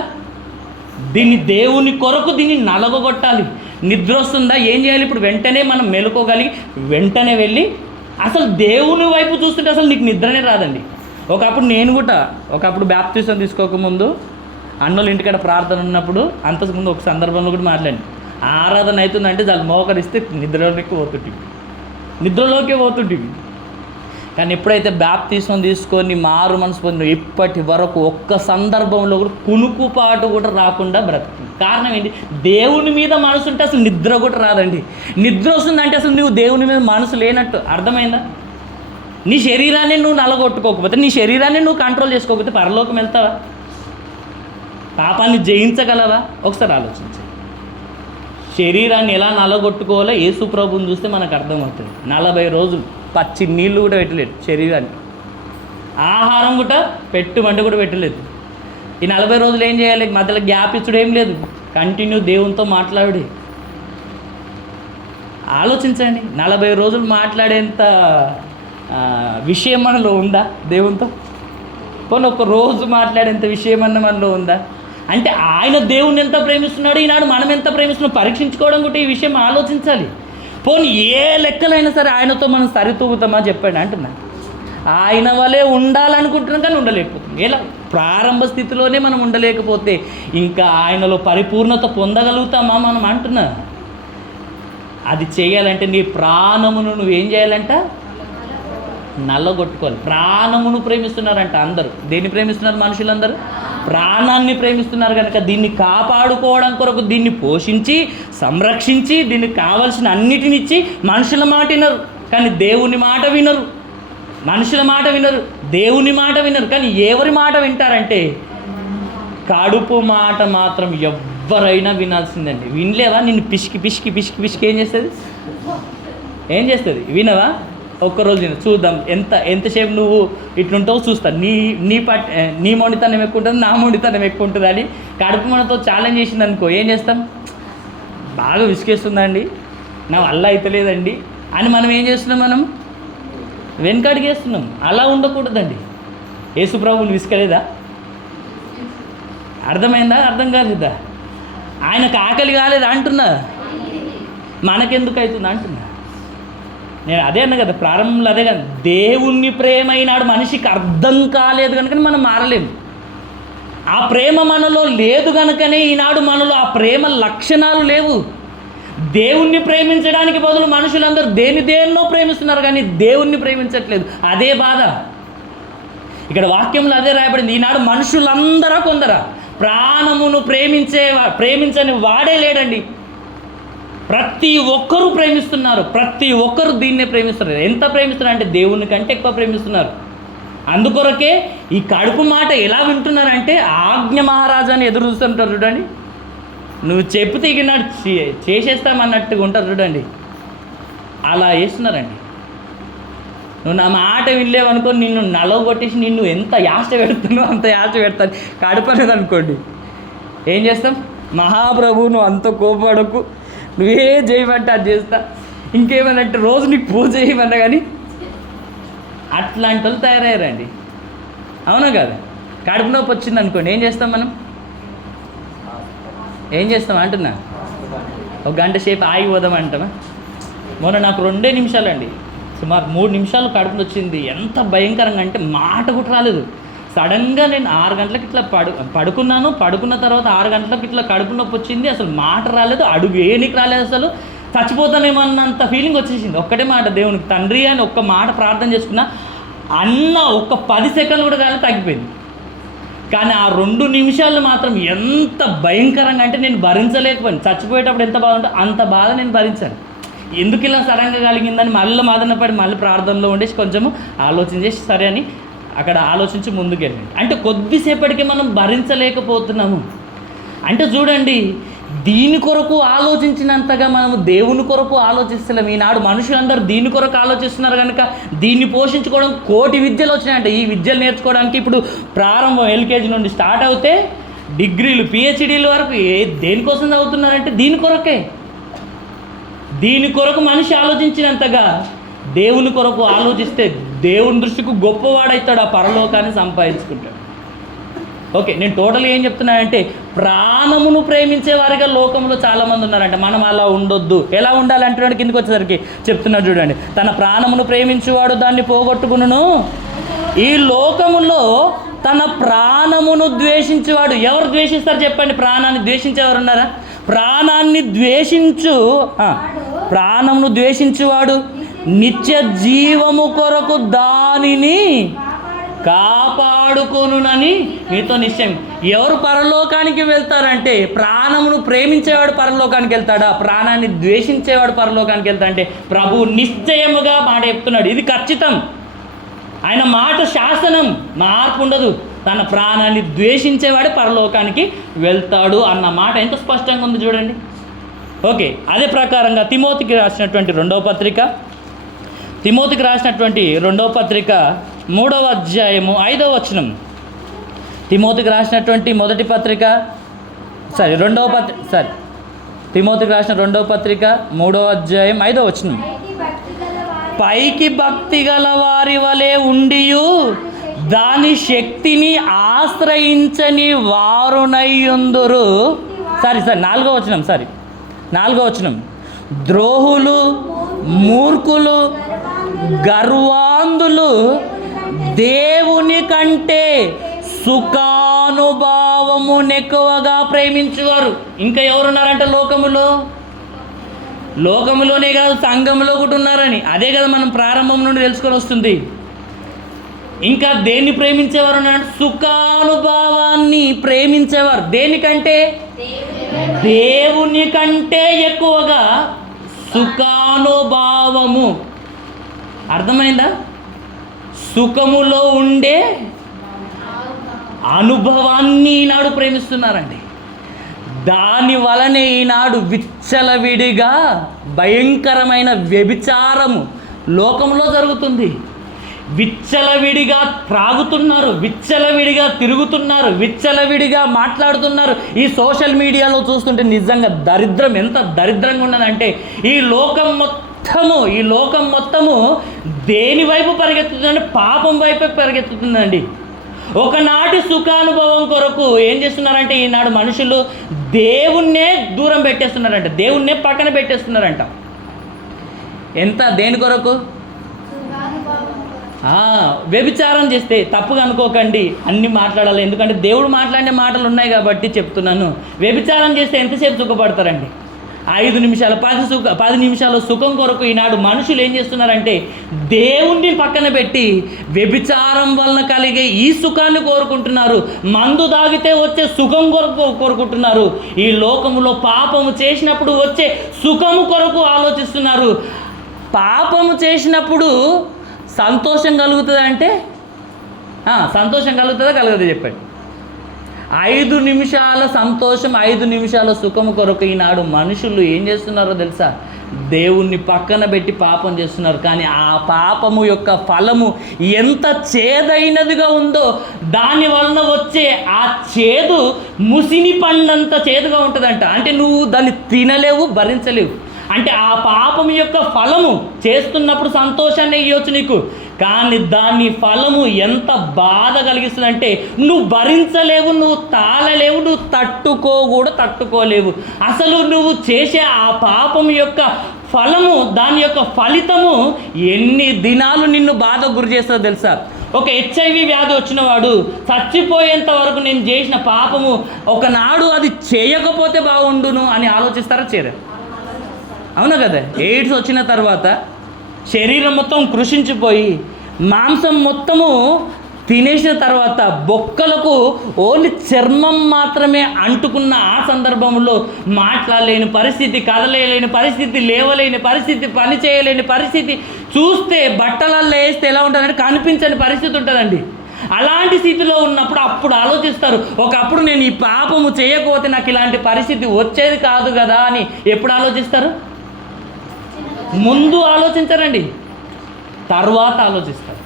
దీన్ని దేవుని కొరకు దీన్ని నలగొట్టాలి. నిద్ర వస్తుందా, ఏం చేయాలి? ఇప్పుడు వెంటనే మనం మెలుకోగలిగి వెంటనే వెళ్ళి అసలు దేవుని వైపు చూస్తుంటే అసలు నీకు నిద్రనే రాదండి. ఒకప్పుడు బ్యాప్టిజం తీసుకోకముందు అన్నోళ్ళ ఇంటికాడ ప్రార్థన ఉన్నప్పుడు అంతకుముందు ఒక సందర్భంలో కూడా మాట్లాడి ఆరాధన అవుతుందంటే చాలా మోకరిస్తే నిద్రలోకే పోతుంటివి. కానీ ఎప్పుడైతే బ్యాప్టిజం తీసుకొని మారు మనసు పొందిన ఇప్పటి వరకు ఒక్క సందర్భంలో కూడా కునుకుపాటు కూడా రాకుండా బ్రతుకు. కారణం ఏంటి? దేవుని మీద మనసు ఉంటే అసలు నిద్ర కూడా రాదండి. నిద్ర వస్తుందంటే అసలు నువ్వు దేవుని మీద మనసు లేనట్టు. అర్థమైందా? నీ శరీరాన్ని నువ్వు నలగొట్టుకోకపోతే, నీ శరీరాన్ని నువ్వు కంట్రోల్ చేసుకోకపోతే పరలోకం వెళ్తావా? పాపాన్ని జయించగలవా? ఒకసారి ఆలోచించు. శరీరాన్ని ఎలా నలగొట్టుకోవాలో యేసు ప్రభువుని చూస్తే మనకు అర్థమవుతుంది. 40 రోజులు పచ్చి నీళ్ళు కూడా పెట్టలేదు శరీరానికి, ఆహారం కూడా పెట్టమంటే కూడా పెట్టలేదు. ఈ 40 రోజులు ఏం చేయాలి? మధ్యలో గ్యాప్ ఇచ్చుడు ఏం లేదు, కంటిన్యూ దేవునితో మాట్లాడి. ఆలోచించండి, 40 రోజులు మాట్లాడేంత విషయం మనలో ఉందా దేవునితో? కొన్ని ఒక రోజు మాట్లాడేంత విషయం అన్న మనలో ఉందా? అంటే ఆయన దేవుణ్ణి ఎంత ప్రేమిస్తున్నాడు, ఈనాడు మనం ఎంత ప్రేమిస్తున్నాం పరీక్షించుకోవడం కూడా ఈ విషయం ఆలోచించాలి. పోనీ ఏ లెక్కలైనా సరే ఆయనతో మనం సరితూగుతామా చెప్పండి అంటున్నా. ఆయన వలే ఉండాలనుకుంటున్నాం కానీ ఉండలేకపోతుంది. ఎలా? ప్రారంభ స్థితిలోనే మనం ఉండలేకపోతే ఇంకా ఆయనలో పరిపూర్ణత పొందగలుగుతామా మనం అంటున్నా. అది చేయాలంటే నీ ప్రాణమును నువ్వేం చేయాలంట? నల్లగొట్టుకోవాలి. ప్రాణమును ప్రేమిస్తున్నారంట అందరూ. దేన్ని ప్రేమిస్తున్నారు? మనుషులందరూ ప్రాణాన్ని ప్రేమిస్తున్నారు కనుక దీన్ని కాపాడుకోవడం కొరకు దీన్ని పోషించి సంరక్షించి దీనికి కావలసిన అన్నిటిని ఇచ్చి మనుషుల మాట వినరు కానీ దేవుని మాట వినరు. మనుషుల మాట వినరు, దేవుని మాట వినరు. కానీ ఎవరి మాట వింటారంటే కడుపు మాట మాత్రం ఎవరైనా వినాల్సిందండి. వినలేవా? నిన్ను పిసికి పిసికి పిసికి పిసికి ఏం చేస్తుంది? వినవా? ఒక్కరోజు నేను చూద్దాం ఎంతసేపు నువ్వు ఇట్లుంటావు చూస్తా. నీ మొండితనం ఎక్కువ ఉంటుంది, నా మొండితనం ఎక్కువ ఉంటుంది అని కడుపు మనతో ఛాలెంజ్ చేసింది అనుకో, ఏం చేస్తాం? బాగా విసిగేస్తుందండి, నా వల్ల అయితలేదండి అని మనం ఏం చేస్తున్నాం? మనం వెనకడిగేస్తున్నాం. అలా ఉండకూడదండి. యేసుప్రభువుని విసుకలేదా? అర్థమైందా? అర్థం కాలేదా? ఆయనకు ఆకలి కాలేదా అంటున్నా, మనకెందుకు అవుతుంది అంటున్నా. నేను అదే అన్నా కదా ప్రారంభంలో, అదే కదా, దేవుణ్ణి ప్రేమ అయినాడు మనిషికి అర్థం కాలేదు కనుకనే మనం మారలేము. ఆ ప్రేమ మనలో లేదు కనుకనే ఈనాడు మనలో ఆ ప్రేమ లక్షణాలు లేవు. దేవుణ్ణి ప్రేమించడానికి బదులు మనుషులందరూ దేన్నో ప్రేమిస్తున్నారు కానీ దేవుణ్ణి ప్రేమించట్లేదు. అదే బాధ. ఇక్కడ వాక్యంలో అదే రాయబడింది. ఈనాడు మనుషులందరూ కొందరా ప్రాణమును ప్రేమించని వాడే లేడండి. ప్రతి ఒక్కరూ ప్రేమిస్తున్నారు, ప్రతి ఒక్కరు దీన్నే ప్రేమిస్తున్నారు. ఎంత ప్రేమిస్తున్నారు అంటే దేవుని కంటే ఎక్కువ ప్రేమిస్తున్నారు. అందుకొరకే ఈ కడుపు మాట ఎలా వింటున్నారంటే ఆజ్ఞ మహారాజాని ఎదురు చూస్తుంటారు చూడండి. నువ్వు చెప్తే ఇగినాడు చేసేస్తామన్నట్టుగా ఉంటారు చూడండి. అలా చేస్తున్నారండి. నువ్వు నా మాట వినలేవనుకో నిన్ను నలగొట్టేసి నిన్ను ఎంత యాశ పెడుతున్నావు అంత యాశ పెడతాను. కడుపు అనేది అనుకోండి ఏం చేస్తాం? మహాప్రభు నువ్వు అంత కోపడకు, నువ్వే చేయమంటే అది చేస్తా, ఇంకేమనంటే రోజు నీకు పూజ చేయమన్నా కానీ అట్లాంటి వాళ్ళు తయారయ్యారండి. అవునా కాదు? కడుపు నొప్పి వచ్చింది అనుకోండి ఏం చేస్తాం మనం? ఏం చేస్తాం అంటున్నా? ఒక గంట సేపు ఆగిపోదాం అంటామా? మొన్న నాకు 2 నిమిషాలండి, సుమారు 3 నిమిషాలు కడుపు వచ్చింది. ఎంత భయంకరంగా అంటే మాట కూడా రాలేదు. సడన్గా నేను 6 గంటలకు ఇట్లా పడుకున్నాను. పడుకున్న తర్వాత 6 గంటలకు ఇట్లా కడుపు నొప్పి వచ్చింది. అసలు మాట రాలేదు, అడుగు ఏనికి రాలేదు, అసలు చచ్చిపోతానేమన్నంత ఫీలింగ్ వచ్చేసింది. ఒక్కటే మాట దేవునికి తండ్రి అని ఒక్క మాట ప్రార్థన చేసుకున్నా అన్న ఒక్క 10 సెకండ్లు కూడా కాలేదు, తగ్గిపోయింది. కానీ ఆ 2 నిమిషాలు మాత్రం ఎంత భయంకరంగా అంటే నేను భరించలేకపోయాను. చచ్చిపోయేటప్పుడు ఎంత బాధ ఉంటే అంత బాధ నేను భరించాను. ఎందుకు ఇలా సడన్గా కలిగిందని మళ్ళీ మదనపడి మళ్ళీ ప్రార్థనలో ఉండేసి కొంచెము ఆలోచన చేసి సరే అని అక్కడ ఆలోచించి ముందుకెళ్ళండి. అంటే కొద్దిసేపటికి మనం భరించలేకపోతున్నాము. అంటే చూడండి, దీని కొరకు ఆలోచించినంతగా మనము దేవుని కొరకు ఆలోచిస్తలేము. ఈనాడు మనుషులందరూ దీని కొరకు ఆలోచిస్తున్నారు కనుక దీన్ని పోషించుకోవడం కోటి విద్యలు వచ్చినాయంట. ఈ విద్యలు నేర్చుకోవడానికి ఇప్పుడు ప్రారంభం ఎల్కేజీ నుండి స్టార్ట్ అవుతే డిగ్రీలు పిహెచ్డీల వరకు దేనికోసం చదువుతున్నారంటే దీని కొరకే. దీని కొరకు మనిషి ఆలోచించినంతగా దేవుని కొరకు ఆలోచిస్తే దేవుని దృష్టికి గొప్పవాడవుతాడు, ఆ పరలోకాన్ని సంపాదించుకుంటాడు. ఓకే, నేను టోటల్గా ఏం చెప్తున్నానంటే ప్రాణమును ప్రేమించే వారిగా లోకంలో చాలామంది ఉన్నారంట. మనం అలా ఉండొద్దు. ఎలా ఉండాలంటే కిందకి వచ్చేసరికి చెప్తున్నాడు చూడండి, తన ప్రాణమును ప్రేమించేవాడు దాన్ని పోగొట్టుకును. ఈ లోకములో తన ప్రాణమును ద్వేషించేవాడు. ఎవరు ద్వేషిస్తారు చెప్పండి? ప్రాణాన్ని ద్వేషించేవారు ఉన్నారా? ప్రాణమును ద్వేషించేవాడు నిత్య జీవము కొరకు దానిని కాపాడుకొనునని మీతో నిశ్చయం. ఎవరు పరలోకానికి వెళ్తారంటే ప్రాణమును ప్రేమించేవాడు పరలోకానికి వెళ్తాడా? ప్రాణాన్ని ద్వేషించేవాడు పరలోకానికి వెళ్తాడంటే ప్రభువు నిశ్చయముగా మాట చెప్తున్నాడు. ఇది ఖచ్చితం. ఆయన మాట శాసనం, మార్పు ఉండదు. తన ప్రాణాన్ని ద్వేషించేవాడు పరలోకానికి వెళ్తాడు అన్న మాట ఎంత స్పష్టంగా ఉంది చూడండి. ఓకే, అదే ప్రకారంగా తిమోతికి రాసినటువంటి రెండవ పత్రిక 3వ అధ్యాయము 5వ వచనం. తిమోతికి రాసినటువంటి మొదటి పత్రిక తిమోతికి రాసిన 2వ పత్రిక 3వ అధ్యాయం 5వ వచనం. పైకి భక్తి గల వారి వలె ఉండియు దాని శక్తిని ఆశ్రయించని వారునయ్యుందురు. 4వ వచనం. ద్రోహులు, మూర్ఖులు, గర్వాంధులు దేవుని కంటే సుఖానుభావమునెక్కువగా ప్రేమించువారు. ఇంకా ఎవరున్నారంటే లోకములోనే కాదు, సంఘంలో కూడా ఉన్నారని. అదే కదా మనం ప్రారంభం నుండి తెలుసుకొని వస్తుంది. ఇంకా దేన్ని ప్రేమించేవారు అన్నాడు? సుఖానుభవాన్ని ప్రేమించేవారు. దేనికంటే? దేవుని కంటే ఎక్కువగా సుఖానుభావము. అర్థమైందా? సుఖములో ఉండే అనుభవాన్ని ఈనాడు ప్రేమిస్తున్నారండి. దాని వలనే ఈనాడు విచ్చలవిడిగా భయంకరమైన వ్యభిచారము లోకంలో జరుగుతుంది. విచ్చలవిడిగా త్రాగుతున్నారు, విచ్చలవిడిగా తిరుగుతున్నారు, విచ్చలవిడిగా మాట్లాడుతున్నారు. ఈ సోషల్ మీడియాలో చూస్తుంటే నిజంగా దరిద్రం ఎంత దరిద్రంగా ఉన్నదంటే ఈ లోకం మొత్తము దేని వైపు పరిగెత్తుతుందంటే పాపం వైపు పరిగెత్తుతుందండి. ఒకనాటి సుఖానుభవం కొరకు ఏం చేస్తున్నారంటే ఈనాడు మనుషులు దేవుణ్ణే దూరం పెట్టేస్తున్నారంట, దేవుణ్ణే పక్కన పెట్టేస్తున్నారంట. దేని కొరకు? వ్యభిచారం చేస్తే తప్పుగా అనుకోకండి, అన్నీ మాట్లాడాలి. ఎందుకంటే దేవుడు మాట్లాడే మాటలు ఉన్నాయి కాబట్టి చెప్తున్నాను. వ్యభిచారం చేస్తే ఎంతసేపు సుఖపడతారండి? 5 నిమిషాలు 10 నిమిషాల సుఖం కొరకు ఈనాడు మనుషులు ఏం చేస్తున్నారంటే దేవుణ్ణి పక్కన పెట్టి వ్యభిచారం వలన కలిగే ఈ సుఖాన్ని కోరుకుంటున్నారు. మందు తాగితే వచ్చే సుఖం కొరకు కోరుకుంటున్నారు. ఈ లోకములో పాపము చేసినప్పుడు వచ్చే సుఖము కొరకు ఆలోచిస్తున్నారు. పాపము చేసినప్పుడు సంతోషం కలుగుతుందా అంటే సంతోషం కలగదు చెప్పండి. 5 నిమిషాల సంతోషం, 5 నిమిషాల సుఖము కొరకు ఈనాడు మనుషులు ఏం చేస్తున్నారో తెలుసా? దేవుణ్ణి పక్కన పెట్టి పాపం చేస్తున్నారు. కానీ ఆ పాపము యొక్క ఫలము ఎంత చేదైనదిగా ఉందో దాని వలన వచ్చే ఆ చేదు ముసిని పండంత చేదుగా ఉంటుందంట. అంటే నువ్వు దాన్ని తినలేవు, భరించలేవు. అంటే ఆ పాపం యొక్క ఫలము చేస్తున్నప్పుడు సంతోషాన్ని ఇవ్వచ్చు నీకు, కానీ దాని ఫలము ఎంత బాధ కలిగిస్తుందంటే నువ్వు భరించలేవు, నువ్వు తాళలేవు, నువ్వు తట్టుకోలేవు. అసలు నువ్వు చేసే ఆ పాపం యొక్క ఫలము, దాని యొక్క ఫలితము ఎన్ని దినాలు నిన్ను బాధకు గురి చేస్తుందో తెలుసా? ఒక HIV వ్యాధి వచ్చిన వాడు చచ్చిపోయేంత వరకు నేను చేసిన పాపము ఒకనాడు అది చేయకపోతే బాగుండును అని ఆలోచిస్తారా? చేయరు. అవునా కదా? ఎయిడ్స్ వచ్చిన తర్వాత శరీరం మొత్తం కృషించిపోయి మాంసం మొత్తము తినేసిన తర్వాత బొక్కలకు ఓన్లీ చర్మం మాత్రమే అంటుకున్న ఆ సందర్భంలో మాట్లాడలేని పరిస్థితి, కదలేని పరిస్థితి, లేవలేని పరిస్థితి, పని చేయలేని పరిస్థితి, చూస్తే బట్టలల్లో వేస్తే ఎలా ఉంటుందంటే కనిపించని పరిస్థితి ఉంటుందండి. అలాంటి స్థితిలో ఉన్నప్పుడు అప్పుడు ఆలోచిస్తారు. ఒకప్పుడు నేను ఈ పాపము చేయకపోతే నాకు ఇలాంటి పరిస్థితి వచ్చేది కాదు కదా అని ఎప్పుడు ఆలోచిస్తారు? ముందు ఆలోచించారండి, తర్వాత ఆలోచిస్తారు.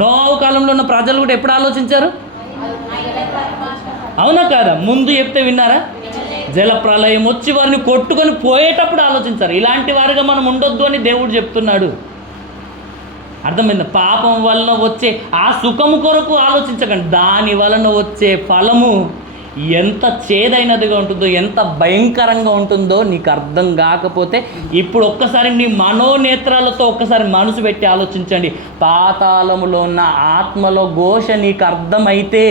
నోవహు కాలంలో ఉన్న ప్రజలు కూడా ఎప్పుడు ఆలోచించారు? అవునా కాదా? ముందు చెప్తే విన్నారా? జలప్రలయం వచ్చి వారిని కొట్టుకొని పోయేటప్పుడు ఆలోచించారు. ఇలాంటి వారుగా మనం ఉండొద్దు అని దేవుడు చెప్తున్నాడు. అర్థమైందా? పాపం వలన వచ్చే ఆ సుఖము కొరకు ఆలోచించకండి, దాని వలన వచ్చే ఫలము ఎంత చేదైనదిగా ఉంటుందో, ఎంత భయంకరంగా ఉంటుందో నీకు అర్థం కాకపోతే ఇప్పుడు ఒక్కసారి నీ మనోనేత్రాలతో ఒక్కసారి మనసు పెట్టి ఆలోచించండి. పాతాళములో ఉన్న ఆత్మలో ఘోష నీకు అర్థమైతే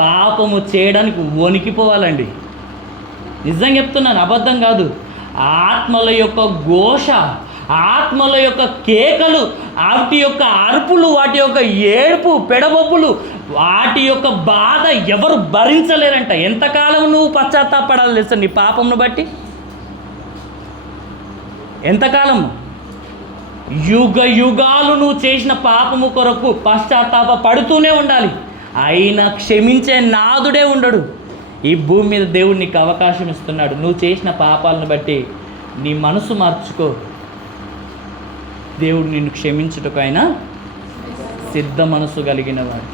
పాపము చేయడానికి వణికిపోవాలండి. నిజం చెప్తున్నాను, అబద్ధం కాదు. ఆత్మల యొక్క ఘోష, ఆత్మల యొక్క కేకలు, వాటి యొక్క అరుపులు, వాటి యొక్క ఏడుపు పెడబొబ్బులు, వాటి యొక్క బాధ ఎవరు భరించలేరంట. ఎంతకాలం నువ్వు పశ్చాత్తాపడాలి తెలుసా నీ పాపంను బట్టి? ఎంతకాలం? యుగ యుగాలు నువ్వు చేసిన పాపము కొరకు పశ్చాత్తాప పడుతూనే ఉండాలి. అయినా క్షమించే నాదుడే ఉండడు. ఈ భూమి మీద దేవుడు నీకు అవకాశం ఇస్తున్నాడు. నువ్వు చేసిన పాపాలను బట్టి నీ మనసు మార్చుకో. దేవుడు నిన్ను క్షమించుటకైనా సిద్ధ మనసు కలిగిన వాడు.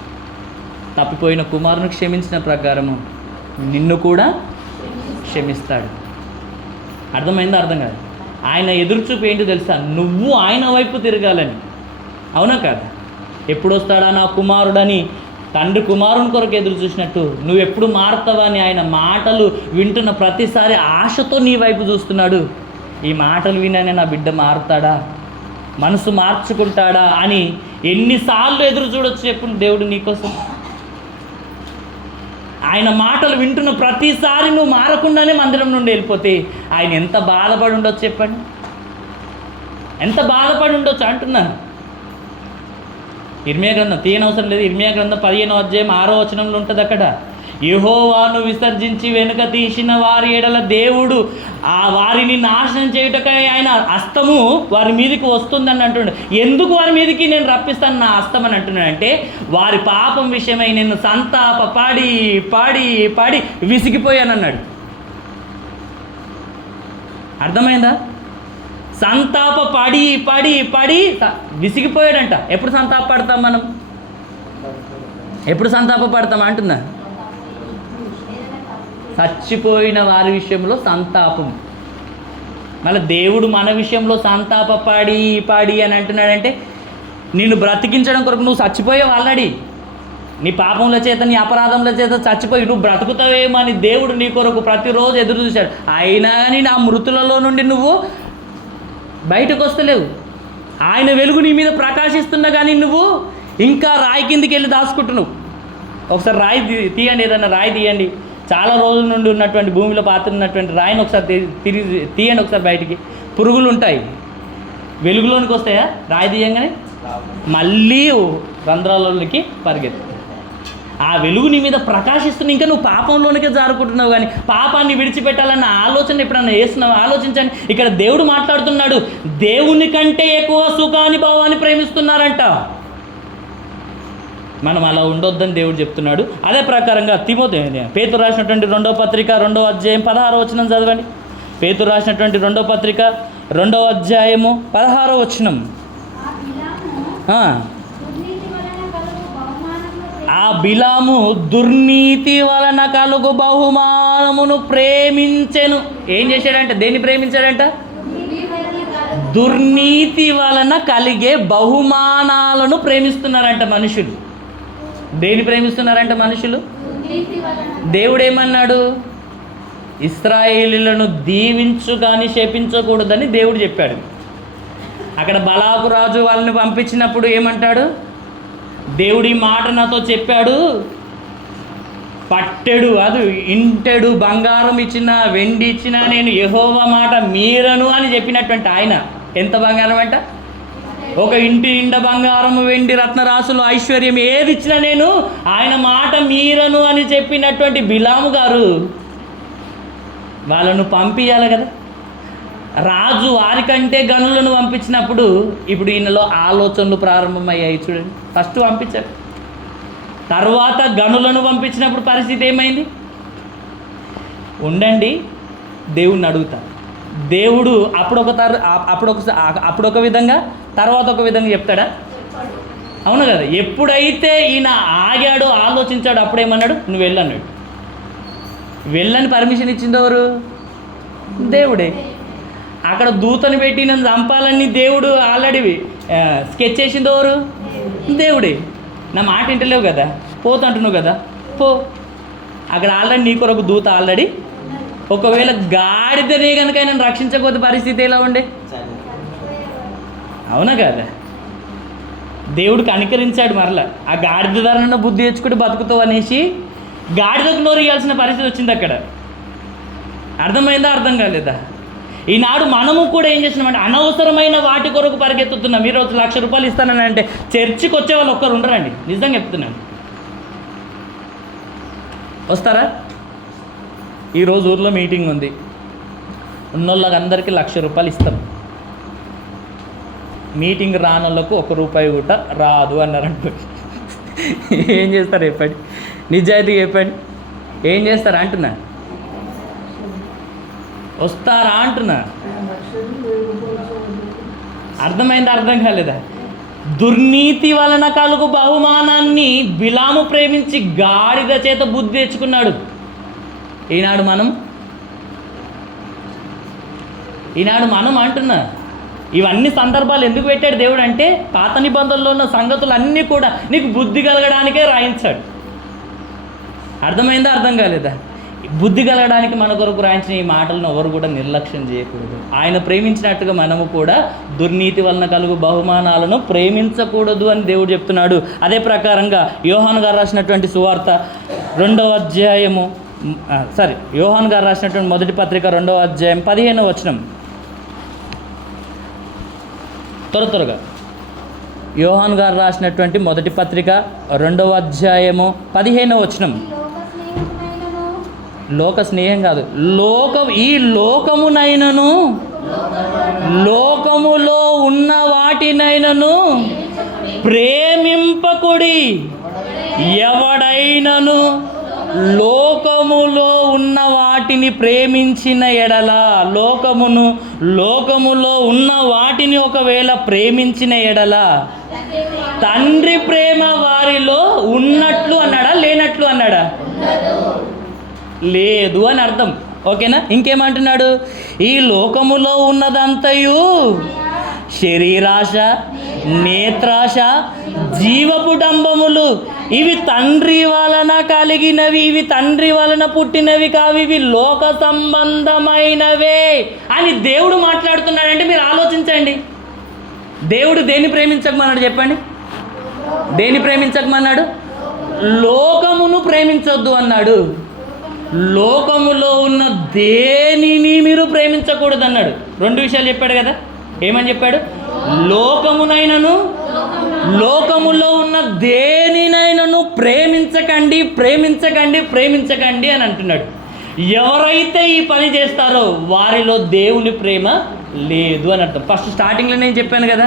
తప్పిపోయిన కుమారుని క్షమించిన ప్రకారము నిన్ను కూడా క్షమిస్తాడు. అర్థమైందా? అర్థం కాదు. ఆయన ఎదురుచూపు ఏంటో తెలుసా? నువ్వు ఆయన వైపు తిరగాలని. అవునా కాదా? ఎప్పుడు వస్తాడా నా కుమారుడని తండ్రి కుమారుని కొరకు ఎదురు చూసినట్టు నువ్వు ఎప్పుడు మారుతావా అని ఆయన మాటలు వింటున్న ప్రతిసారి ఆశతో నీ వైపు చూస్తున్నాడు. ఈ మాటలు విననే నా బిడ్డ మారుతాడా, మనసు మార్చుకుంటాడా అని ఎన్నిసార్లు ఎదురు చూడొచ్చు చెప్పు దేవుడు నీకోసం. ఆయన మాటలు వింటున్న ప్రతిసారి నువ్వు మారకుండానే మందిరం నుండి వెళ్ళిపోతే ఆయన ఎంత బాధపడి ఉండొచ్చు చెప్పండి. ఎంత బాధపడి ఉండొచ్చు అంటున్నాను. ఇర్మియా గ్రంథం తీయనవసరం లేదు. ఇర్మియా గ్రంథం 15వ అధ్యాయం 6వ వచనంలో ఉంటుంది. అక్కడ యెహోవాను విసర్జించి వెనుక తీసిన వారి ఎడల దేవుడు ఆ వారిని నాశనం చేయుటకై ఆయన హస్తము వారి మీదకి వస్తుందని అంటున్నాడు. ఎందుకు వారి మీదకి నేను రప్పిస్తాను నా హస్తం అని అంటున్నాడు అంటే వారి పాపం విషయమై నేను సంతాప పాడి పాడి పాడి విసిగిపోయానన్నాడు. అర్థమైందా? సంతాప పడి పడి పడి విసిగిపోయాడంట. ఎప్పుడు సంతాప పడతాం మనం? ఎప్పుడు సంతాప పడతాం అంటున్నా? చచ్చిపోయిన వారి విషయంలో సంతాపం. మళ్ళీ దేవుడు మన విషయంలో సంతాప పాడి పాడి అని అంటున్నాడంటే నిన్ను బ్రతికించడం కొరకు నువ్వు చచ్చిపోయావు ఆల్రెడీ. నీ పాపంల చేత, నీ అపరాధంల చేత చచ్చిపోయి నువ్వు బ్రతుకుతావేమో అని దేవుడు నీ కొరకు ప్రతిరోజు ఎదురు చూశాడు. అయినా కానీ నా మృతులలో నుండి నువ్వు బయటకు వస్తలేవు. ఆయన వెలుగు నీ మీద ప్రకాశిస్తున్నా కానీ నువ్వు ఇంకా రాయి కిందికి వెళ్ళి దాచుకుంటున్నావు. ఒకసారి రాయి తీయండి, ఏదన్నా రాయి తీయండి. చాలా రోజుల నుండి ఉన్నటువంటి భూమిలో పాతున్నటువంటి రాయిని ఒకసారి తిరిగి తీయండి ఒకసారి బయటికి. పురుగులు ఉంటాయి, వెలుగులోనికి వస్తాయా? రాయి తీయంగానే మళ్ళీ రంధ్రాలలోకి పరిగెత్తు. ఆ వెలుగు నీ మీద ప్రకాశిస్తున్న ఇంకా నువ్వు పాపంలోనికే జారుకుంటున్నావు. కానీ పాపాన్ని విడిచిపెట్టాలన్న ఆలోచన ఎప్పుడన్నా వేస్తున్నావు? ఆలోచించండి. ఇక్కడ దేవుడు మాట్లాడుతున్నాడు, దేవుని కంటే ఎక్కువ సుఖాన్ని భావాన్ని ప్రేమిస్తున్నారంట. మనం అలా ఉండొద్దని దేవుడు చెప్తున్నాడు. అదే ప్రకారంగా పేతురు రాసినటువంటి 2వ పత్రిక 2వ అధ్యాయం 16వ వచనం చదవండి. పేతురు రాసినటువంటి 2వ పత్రిక 2వ అధ్యాయము 16వ వచనం. ఆ బిలాము దుర్నీతి వలన కలుగు బహుమానమును ప్రేమించెను. ఏం చేశాడంట? దేన్ని ప్రేమించాడంట? దుర్నీతి వలన కలిగే బహుమానాలను ప్రేమిస్తున్నారంట మనుషులు. దేన్ని ప్రేమిస్తున్నారంట మనుషులు? దేవుడు ఏమన్నాడు? ఇశ్రాయేలీయులను దీవించు కానీ శపించకూడదని దేవుడు చెప్పాడు. అక్కడ బలాకు రాజు వాళ్ళని పంపించినప్పుడు ఏమంటాడు? దేవుడి మాట నాతో చెప్పాడు, పట్టెడు అది ఇంటెడు బంగారం ఇచ్చినా వెండి ఇచ్చినా నేను యెహోవా మాట మీరను అని చెప్పినటువంటి ఆయన ఎంత బంగారం అంట? ఒక ఇంటి నిండా బంగారము వెండి రత్నరాశులు ఐశ్వర్యం ఏది ఇచ్చినా నేను ఆయన మాట మీరను అని చెప్పినటువంటి బిలాము గారు వాళ్ళను పంపించాలి కదా. రాజు వారికంటే గనులను పంపించినప్పుడు ఇప్పుడు ఈయనలో ఆలోచనలు ప్రారంభమయ్యాయి. చూడండి, ఫస్ట్ పంపించారు. తర్వాత గనులను పంపించినప్పుడు పరిస్థితి ఏమైంది? ఉండండి, దేవుణ్ణి అడుగుతా. దేవుడు అప్పుడొక విధంగా, తర్వాత ఒక విధంగా చెప్తాడా? అవును కదా. ఎప్పుడైతే ఈయన ఆగాడో, ఆలోచించాడు, అప్పుడేమన్నాడు? నువ్వు వెళ్ళన్నాడు. వెళ్ళని పర్మిషన్ ఇచ్చింది ఎవరు? దేవుడే. అక్కడ దూతను పెట్టి నన్ను చంపాలని దేవుడు ఆల్రెడీ స్కెచ్ చేసింది ఎవరు? దేవుడే. నా మాట వింటలేవు కదా, పోతుంటున్నావు కదా, పో. అక్కడ ఆల్రెడీ నీ కొరకు దూత ఆల్రెడీ. ఒకవేళ గాడిదనే కనుక ఆయన రక్షించకపోతే పరిస్థితి ఎలా ఉండే? అవునా కదా. దేవుడు కనికరించాడు. మరలా ఆ గాడిద ధరన బుద్ధి తెచ్చుకుంటే బతుకుతావు అనేసి గాడిదకు నోరు ఇవ్వాల్సిన పరిస్థితి వచ్చింది అక్కడ. అర్థమైందా? అర్థం కాలేదా? ఈనాడు మనము కూడా ఏం చేస్తున్నామంటే అనవసరమైన వాటి కొరకు పరిగెత్తుతున్నాం. మీరు ₹1,00,000 ఇస్తానని అంటే చర్చికి వచ్చే వాళ్ళు ఒక్కరు ఉండరండి, నిజంగా చెప్తున్నాను. వస్తారా? ఈరోజు ఊర్లో మీటింగ్ ఉంది, ఉన్నోళ్ళకి అందరికీ ₹1,00,000 ఇస్తాం. మీటింగ్ రానోళ్ళకు ₹1 కూడా రాదు అన్నారంట. ఏం చేస్తారు చెప్పండి? నిజాయితీగా చెప్పండి, ఏం చేస్తారు అంటున్నా? వస్తారా అంటున్నా? అర్థమైందా? అర్థం కాలేదా? దుర్నీతి వలన కలుగు బహుమానాన్ని బిలాము ప్రేమించి గాడిద చేత బుద్ధి తెచ్చుకున్నాడు. ఈనాడు మనం అంటున్నా. ఇవన్నీ సందర్భాలు ఎందుకు పెట్టాడు దేవుడు అంటే, పాత నిబంధనలో ఉన్న సంగతులు అన్నీ కూడా నీకు బుద్ధి కలగడానికే రాయించాడు. అర్థమైందా? అర్థం కాలేదా? బుద్ధి కలగడానికి మన కొరకు రాయించిన ఈ మాటలను ఎవరు కూడా నిర్లక్ష్యం చేయకూడదు. ఆయన ప్రేమించినట్టుగా మనము కూడా దుర్నీతి వలన కలుగు బహుమానాలను ప్రేమించకూడదు అని దేవుడు చెప్తున్నాడు. అదే ప్రకారంగా యోహాను గారు రాసినటువంటి సువార్త 2వ అధ్యాయము యోహాను గారు రాసినటువంటి మొదటి పత్రిక 2వ అధ్యాయం 15వ వచనం. త్వరగా యోహాను గారు రాసినటువంటి మొదటి పత్రిక 2వ అధ్యాయము 15వ వచనం. లోక స్నేహం కాదు, ఈ లోకమునైనను లోకములో ఉన్న వాటినైనను ప్రేమింపకుడి. ఎవడైనను లోకములో ఉన్న వాటిని ప్రేమించిన ఎడల, లోకములో ఉన్న వాటిని ఒకవేళ ప్రేమించిన ఎడల తండ్రి ప్రేమ వారిలో ఉన్నట్లు అన్నాడా, లేనట్లు అన్నాడా? లేదు అని అర్థం. ఓకేనా? ఇంకేమంటున్నాడు? ఈ లోకములో ఉన్నదంతయు శరీరాశ, నేత్రాశ, జీవపుడంబములు, ఇవి తండ్రి వలన కలిగినవి, ఇవి తండ్రి వలన పుట్టినవి కావు, ఇవి లోక సంబంధమైనవే అని దేవుడు మాట్లాడుతున్నాడంటే మీరు ఆలోచించండి. దేవుడు దేన్ని ప్రేమించకమన్నాడు చెప్పండి? దేన్ని ప్రేమించకమన్నాడు? లోకమును ప్రేమించొద్దు అన్నాడు. లోకములో ఉన్న దేనిని మీరు ప్రేమించకూడదు అన్నాడు. 2 విషయాలు చెప్పాడు కదా. ఏమని చెప్పాడు? లోకమునైనను లోకములో ఉన్న దేనినైనను ప్రేమించకండి అని అంటున్నాడు. ఎవరైతే ఈ పని చేస్తారో వారిలో దేవుని ప్రేమ లేదు అని అర్థం. ఫస్ట్ స్టార్టింగ్లో నేను చెప్పాను కదా,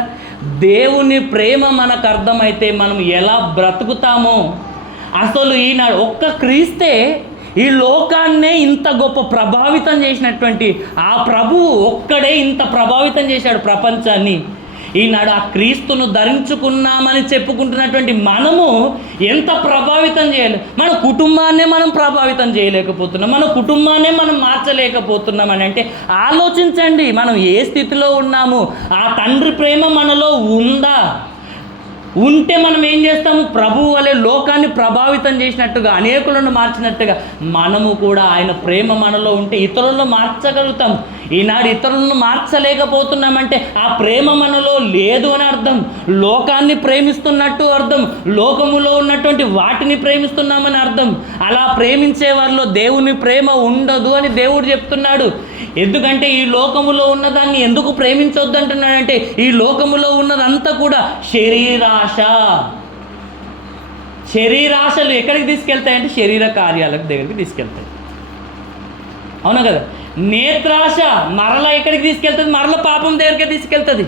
దేవుని ప్రేమ మనకు అర్థమైతే మనం ఎలా బ్రతుకుతామో. అసలు ఈనాడు ఒక్క క్రీస్తే ఈ లోకాన్నే ఇంత గొప్ప ప్రభావితం చేసినటువంటి ఆ ప్రభువు ఒక్కడే ఇంత ప్రభావితం చేశాడు ప్రపంచాన్ని. ఈనాడు ఆ క్రీస్తును ధరించుకున్నామని చెప్పుకుంటున్నటువంటి మనము ఎంత ప్రభావితం చేయాలి? మన కుటుంబాన్నే మనం ప్రభావితం చేయలేకపోతున్నాం, మన కుటుంబాన్నే మనం మార్చలేకపోతున్నాం అని అంటే ఆలోచించండి, మనం ఏ స్థితిలో ఉన్నాము? ఆ తండ్రి ప్రేమ మనలో ఉందా? ఉంటే మనం ఏం చేస్తాము? ప్రభువు వలె లోకాన్ని ప్రభావితం చేసినట్టుగా, అనేకులను మార్చినట్టుగా మనము కూడా ఆయన ప్రేమ మనలో ఉంటే ఇతరులను మార్చగలుగుతాం. ఈనాడు ఇతరులను మార్చలేకపోతున్నామంటే ఆ ప్రేమ మనలో లేదు అని అర్థం. లోకాన్ని ప్రేమిస్తున్నట్టు అర్థం, లోకములో ఉన్నటువంటి వాటిని ప్రేమిస్తున్నామని అర్థం. అలా ప్రేమించే వారిలో దేవుని ప్రేమ ఉండదు అని దేవుడు చెప్తున్నాడు. ఎందుకంటే ఈ లోకములో ఉన్నదాన్ని ఎందుకు ప్రేమించొద్దు అంటున్నాడంటే, ఈ లోకములో ఉన్నదంతా కూడా శరీరాశలు ఎక్కడికి తీసుకెళ్తాయంటే శరీర కార్యాలకు దగ్గరికి తీసుకెళ్తాయి. అవునా కదా? నేత్రాశ మరలా ఎక్కడికి తీసుకెళ్తుంది? మరలా పాపం దగ్గరికి తీసుకెళ్తుంది.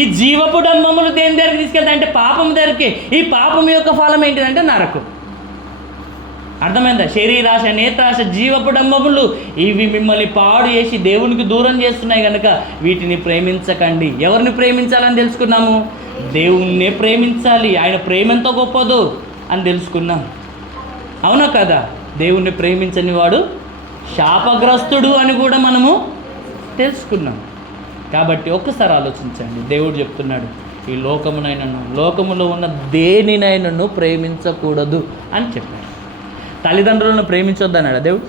ఈ జీవపు డంబములు దేని దగ్గరికి తీసుకెళ్తాయి అంటే పాపం దగ్గరికి. ఈ పాపం యొక్క ఫలం ఏంటిదంటే నరకం. అర్థమైందా? శరీరాశ, నేత్రాశ, జీవపు డంబములు ఇవి మిమ్మల్ని పాడు చేసి దేవునికి దూరం చేస్తున్నాయి కనుక వీటిని ప్రేమించకండి. ఎవరిని ప్రేమించాలని తెలుసుకున్నాము? దేవుణ్ణే ప్రేమించాలి. ఆయన ప్రేమ ఎంత గొప్పదో అని తెలుసుకున్నాం. అవునా కదా? దేవుణ్ణి ప్రేమించని వాడు శాపగ్రస్తుడు అని కూడా మనము తెలుసుకున్నాం. కాబట్టి ఒక్కసారి ఆలోచించండి. దేవుడు చెప్తున్నాడు, ఈ లోకములో ఉన్న దేనినైనాను ప్రేమించకూడదు అని చెప్పాడు. తల్లిదండ్రులను ప్రేమించొద్దన్నాడా దేవుడు?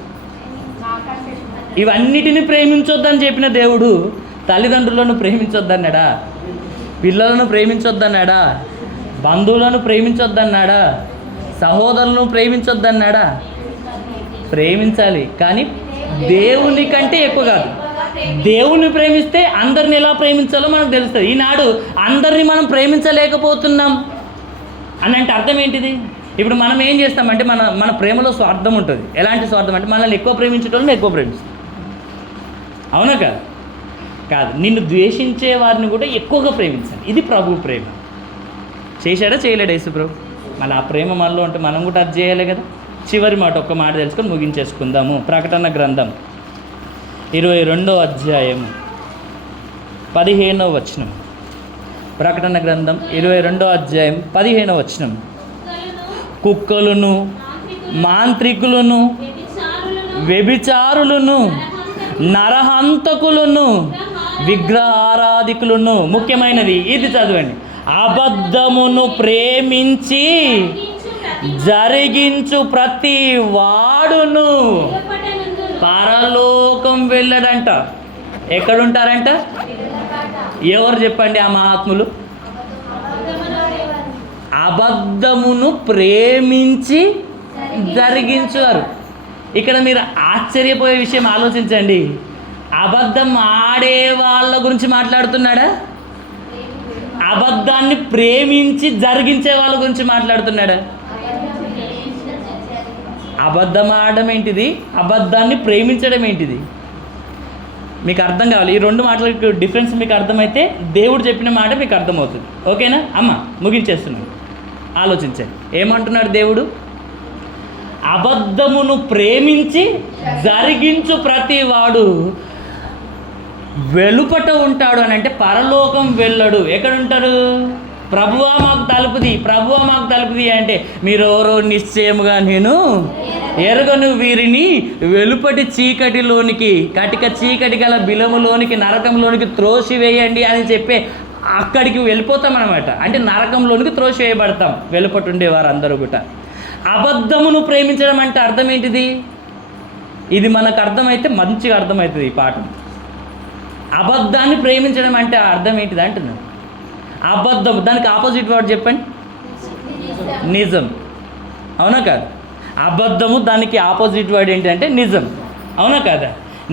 ఇవన్నిటిని ప్రేమించొద్దని చెప్పిన దేవుడు తల్లిదండ్రులను ప్రేమించొద్దన్నాడా? పిల్లలను ప్రేమించొద్దన్నాడా? బంధువులను ప్రేమించొద్దన్నాడా? సహోదరులను ప్రేమించొద్దన్నాడా? ప్రేమించాలి, కానీ దేవుని కంటే ఎక్కువ కాదు. దేవుని ప్రేమిస్తే అందరిని ఎలా ప్రేమించాలో మనకు తెలుస్తుంది. ఈనాడు అందరినీ మనం ప్రేమించలేకపోతున్నాం అని అంటే అర్థం ఏంటిది? ఇప్పుడు మనం ఏం చేస్తామంటే మన ప్రేమలో స్వార్థం ఉంటుంది. ఎలాంటి స్వార్థం అంటే మనల్ని ఎక్కువ ప్రేమించేటోళ్ళని ఎక్కువ ప్రేమిస్తాం. అవునా కాదు? కాదు, నిన్ను ద్వేషించే వారిని కూడా ఎక్కువగా ప్రేమించాలి. ఇది ప్రభు ప్రేమ. చేశాడా చేయలేడా యేసు ప్రభు? మళ్ళీ ఆ ప్రేమ మనలో ఉంటే మనం కూడా అది చేయాలి కదా. చివరి మాట, ఒక్క మాట తెలుసుకొని ముగించేసుకుందాము. ప్రకటన గ్రంథం 22వ అధ్యాయం 15వ వచనం. ప్రకటన గ్రంథం 22వ అధ్యాయం 15వ వచనం. కుక్కలను, మాంత్రికులను, వ్యభిచారులను, నరహంతకులను, విగ్రహారాధికులను, ముఖ్యమైనది ఇది చదవండి, అబద్ధమును ప్రేమించి జరిగించు ప్రతి వాడును పరలోకం వెళ్ళడంట. ఎక్కడుంటారంట? ఎవరు చెప్పండి ఆ మహాత్ములు? అబద్ధమును ప్రేమించి జరిగించారు. ఇక్కడ మీరు ఆశ్చర్యపోయే విషయం ఆలోచించండి. అబద్ధం ఆడే వాళ్ళ గురించి మాట్లాడుతున్నాడా? అబద్ధాన్ని ప్రేమించి జరిగించే వాళ్ళ గురించి మాట్లాడుతున్నాడా? అబద్ధం ఆడడం ఏంటిది? అబద్ధాన్ని ప్రేమించడం ఏంటిది? మీకు అర్థం కావాలి. ఈ రెండు మాటలకు డిఫరెన్స్ మీకు అర్థమైతే దేవుడు చెప్పిన మాట మీకు అర్థమవుతుంది. ఓకేనా అమ్మ? ముగించేస్తున్నాను. ఆలోచించండి. ఏమంటున్నాడు దేవుడు? అబద్ధమును ప్రేమించి జరిగించు ప్రతి వాడు వెలుపట ఉంటాడు అని అంటే పరలోకం వెళ్ళడు. ఎక్కడుంటారు? ప్రభువా మాకు తలుపుది, ప్రభువా మాకు తలుపుది అంటే మీరెవరో నిశ్చయముగా నేను ఎరుగను వీరిని వెలుపటి చీకటిలోనికి, కటిక చీకటి గల బిలములోనికి, నరకంలోనికి త్రోసివేయండి అని చెప్పే అక్కడికి వెళ్ళిపోతాం అనమాట. అంటే నరకంలోనికి త్రోసివేయబడతాం వెలుపటి ఉండేవారు అందరూ కూడా. అబద్ధమును ప్రేమించడం అంటే అర్థం ఏంటిది? ఇది మనకు అర్థమైతే మంచిగా అర్థమవుతుంది ఈ పాఠం. అబద్ధాన్ని ప్రేమించడం అంటే అర్థం ఏంటిది అంటున్నాను. అబద్ధం, దానికి ఆపోజిట్ వర్డ్ చెప్పండి. నిజం. అవునా కాదు? అబద్ధము దానికి ఆపోజిట్ వర్డ్ ఏంటంటే నిజం. అవునా కాదా?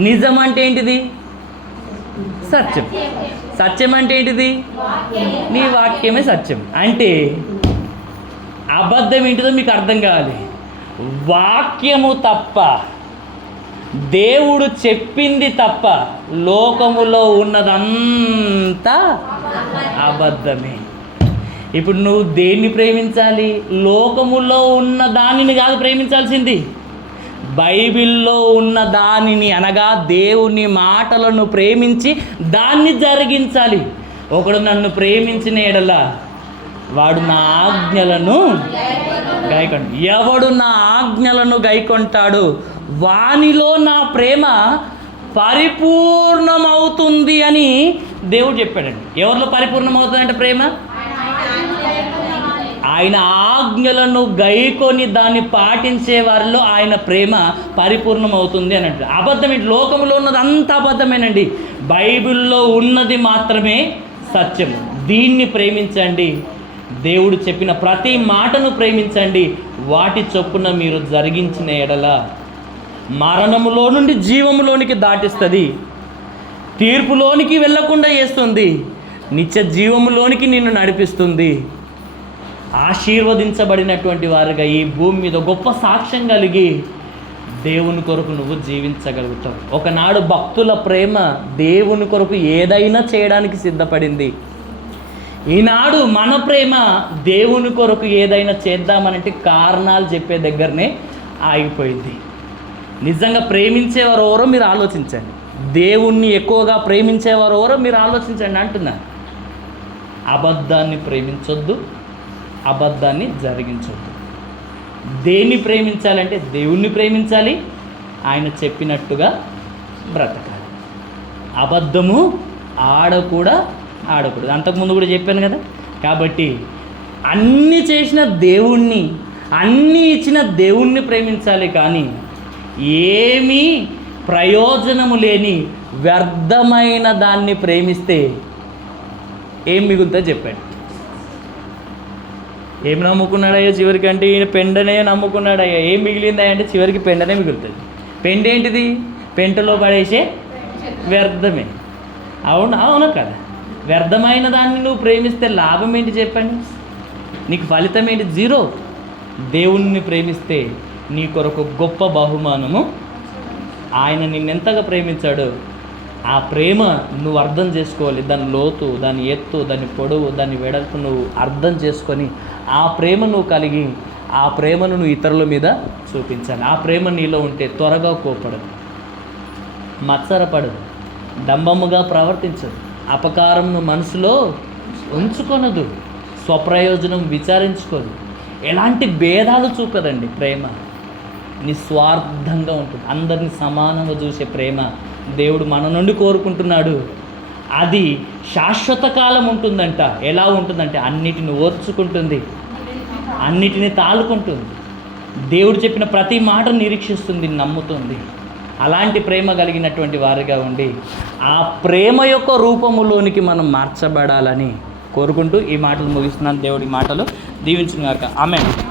నిజం అంటే ఏంటిది? సత్యం. సత్యం అంటే ఏంటిది? నీ వాక్యమే సత్యం. అంటే అబద్ధం ఏంటిదో మీకు అర్థం కావాలి. వాక్యము తప్ప, దేవుడు చెప్పింది తప్ప లోకములో ఉన్నదంతా అబద్ధమే. ఇప్పుడు నువ్వు దేన్ని ప్రేమించాలి? లోకములో ఉన్న దానిని కాదు ప్రేమించాల్సింది, బైబిల్లో ఉన్న దానిని, అనగా దేవుని మాటలను ప్రేమించి దాన్ని జరిగించాలి. ఒకడు నన్ను ప్రేమించిన ఎడల వాడు నా ఆజ్ఞలను గైకొంటాడు. ఎవడు నా ఆజ్ఞలను గైకొంటాడు వానిలో నా ప్రేమ పరిపూర్ణమవుతుంది అని దేవుడు చెప్పాడండి. ఎవరిలో పరిపూర్ణమవుతుందంటే ప్రేమ? ఆయన ఆజ్ఞలను గైకొని దాన్ని పాటించే వారిలో ఆయన ప్రేమ పరిపూర్ణమవుతుంది అని అంటారు. అబద్ధం ఏంటి? లోకంలో ఉన్నది అంత అబద్ధమేనండి. బైబిల్లో ఉన్నది మాత్రమే సత్యం. దీన్ని ప్రేమించండి. దేవుడు చెప్పిన ప్రతి మాటను ప్రేమించండి. వాటి చొప్పున మీరు జరిగించిన ఎడల మరణములో నుండి జీవములోనికి దాటిస్తుంది, తీర్పులోనికి వెళ్ళకుండా చేస్తుంది, నిత్య జీవములోనికి నిన్ను నడిపిస్తుంది. ఆశీర్వదించబడినటువంటి వారుగా ఈ భూమి మీద గొప్ప సాక్ష్యం కలిగి దేవుని కొరకు నువ్వు జీవించగలుగుతావు. ఒకనాడు భక్తుల ప్రేమ దేవుని కొరకు ఏదైనా చేయడానికి సిద్ధపడింది. ఈనాడు మన ప్రేమ దేవుని కొరకు ఏదైనా చేద్దామనంటే కారణాలు చెప్పే దగ్గరనే ఆగిపోయింది. నిజంగా ప్రేమించేవారు ఎవరో మీరు ఆలోచించండి. దేవుణ్ణి ఎక్కువగా ప్రేమించేవారు ఎవరో మీరు ఆలోచించండి అంటున్నాను. అబద్ధాన్ని ప్రేమించొద్దు, అబద్ధాన్ని జరిగించొద్దు. దేన్ని ప్రేమించాలంటే దేవుణ్ణి ప్రేమించాలి, ఆయన చెప్పినట్టుగా బ్రతకాలి. అబద్ధము ఆడకూడదు. అంతకుముందు కూడా చెప్పాను కదా. కాబట్టి అన్నీ చేసిన దేవుణ్ణి, అన్నీ ఇచ్చిన దేవుణ్ణి ప్రేమించాలి. కానీ ఏమీ ప్రయోజనము లేని వ్యర్థమైన దాన్ని ప్రేమిస్తే ఏం మిగులుతుందో చెప్పాడు. ఏం నమ్ముకున్నాడయ్యా చివరికి అంటే ఈయన పెండనే నమ్ముకున్నాడయ్యా. ఏం మిగిలిందయ్యా అంటే చివరికి పెండనే మిగులుతుంది. పెండ ఏంటిది? పెంటలో పడేసే వ్యర్థమే. అవునా కదా? వ్యర్థమైన దాన్ని నువ్వు ప్రేమిస్తే లాభం ఏంటి చెప్పండి? నీకు ఫలితం ఏంటి? జీరో. దేవుణ్ణి ప్రేమిస్తే నీ కొరకు గొప్ప బహుమానము. ఆయన నిన్నెంతగా ప్రేమించాడో ఆ ప్రేమ నువ్వు అర్థం చేసుకోవాలి. దాని లోతు, దాని ఎత్తు, దాని పొడవు, దాని వెడల్పు నువ్వు అర్థం చేసుకొని ఆ ప్రేమ నువ్వు కలిగి ఆ ప్రేమను నువ్వు ఇతరుల మీద చూపించాలి. ఆ ప్రేమ నీలో ఉంటే త్వరగా కోపడదు, మత్సరపడదు, డంబముగా ప్రవర్తించదు, అపకారంను మనసులో ఉంచుకొనదు, స్వప్రయోజనం విచారించుకోదు, ఎలాంటి భేదాలు చూపదండి. ప్రేమ నిస్వార్థంగా ఉంటుంది. అందరినీ సమానంగా చూసే ప్రేమ దేవుడు మన నుండి కోరుకుంటున్నాడు. అది శాశ్వత కాలం ఉంటుందంట. ఎలా ఉంటుందంటే అన్నిటిని ఓర్చుకుంటుంది, అన్నిటిని తాళుకుంటుంది, దేవుడు చెప్పిన ప్రతి మాట నిరీక్షిస్తుంది, నమ్ముతుంది. అలాంటి ప్రేమ కలిగినటువంటి వారిగా ఉండి ఆ ప్రేమ యొక్క రూపములోనికి మనం మార్చబడాలని కోరుకుంటూ ఈ మాటలు ముగిస్తున్నాను. దేవుడి మాటలు దీవించుగాక. ఆమేన్.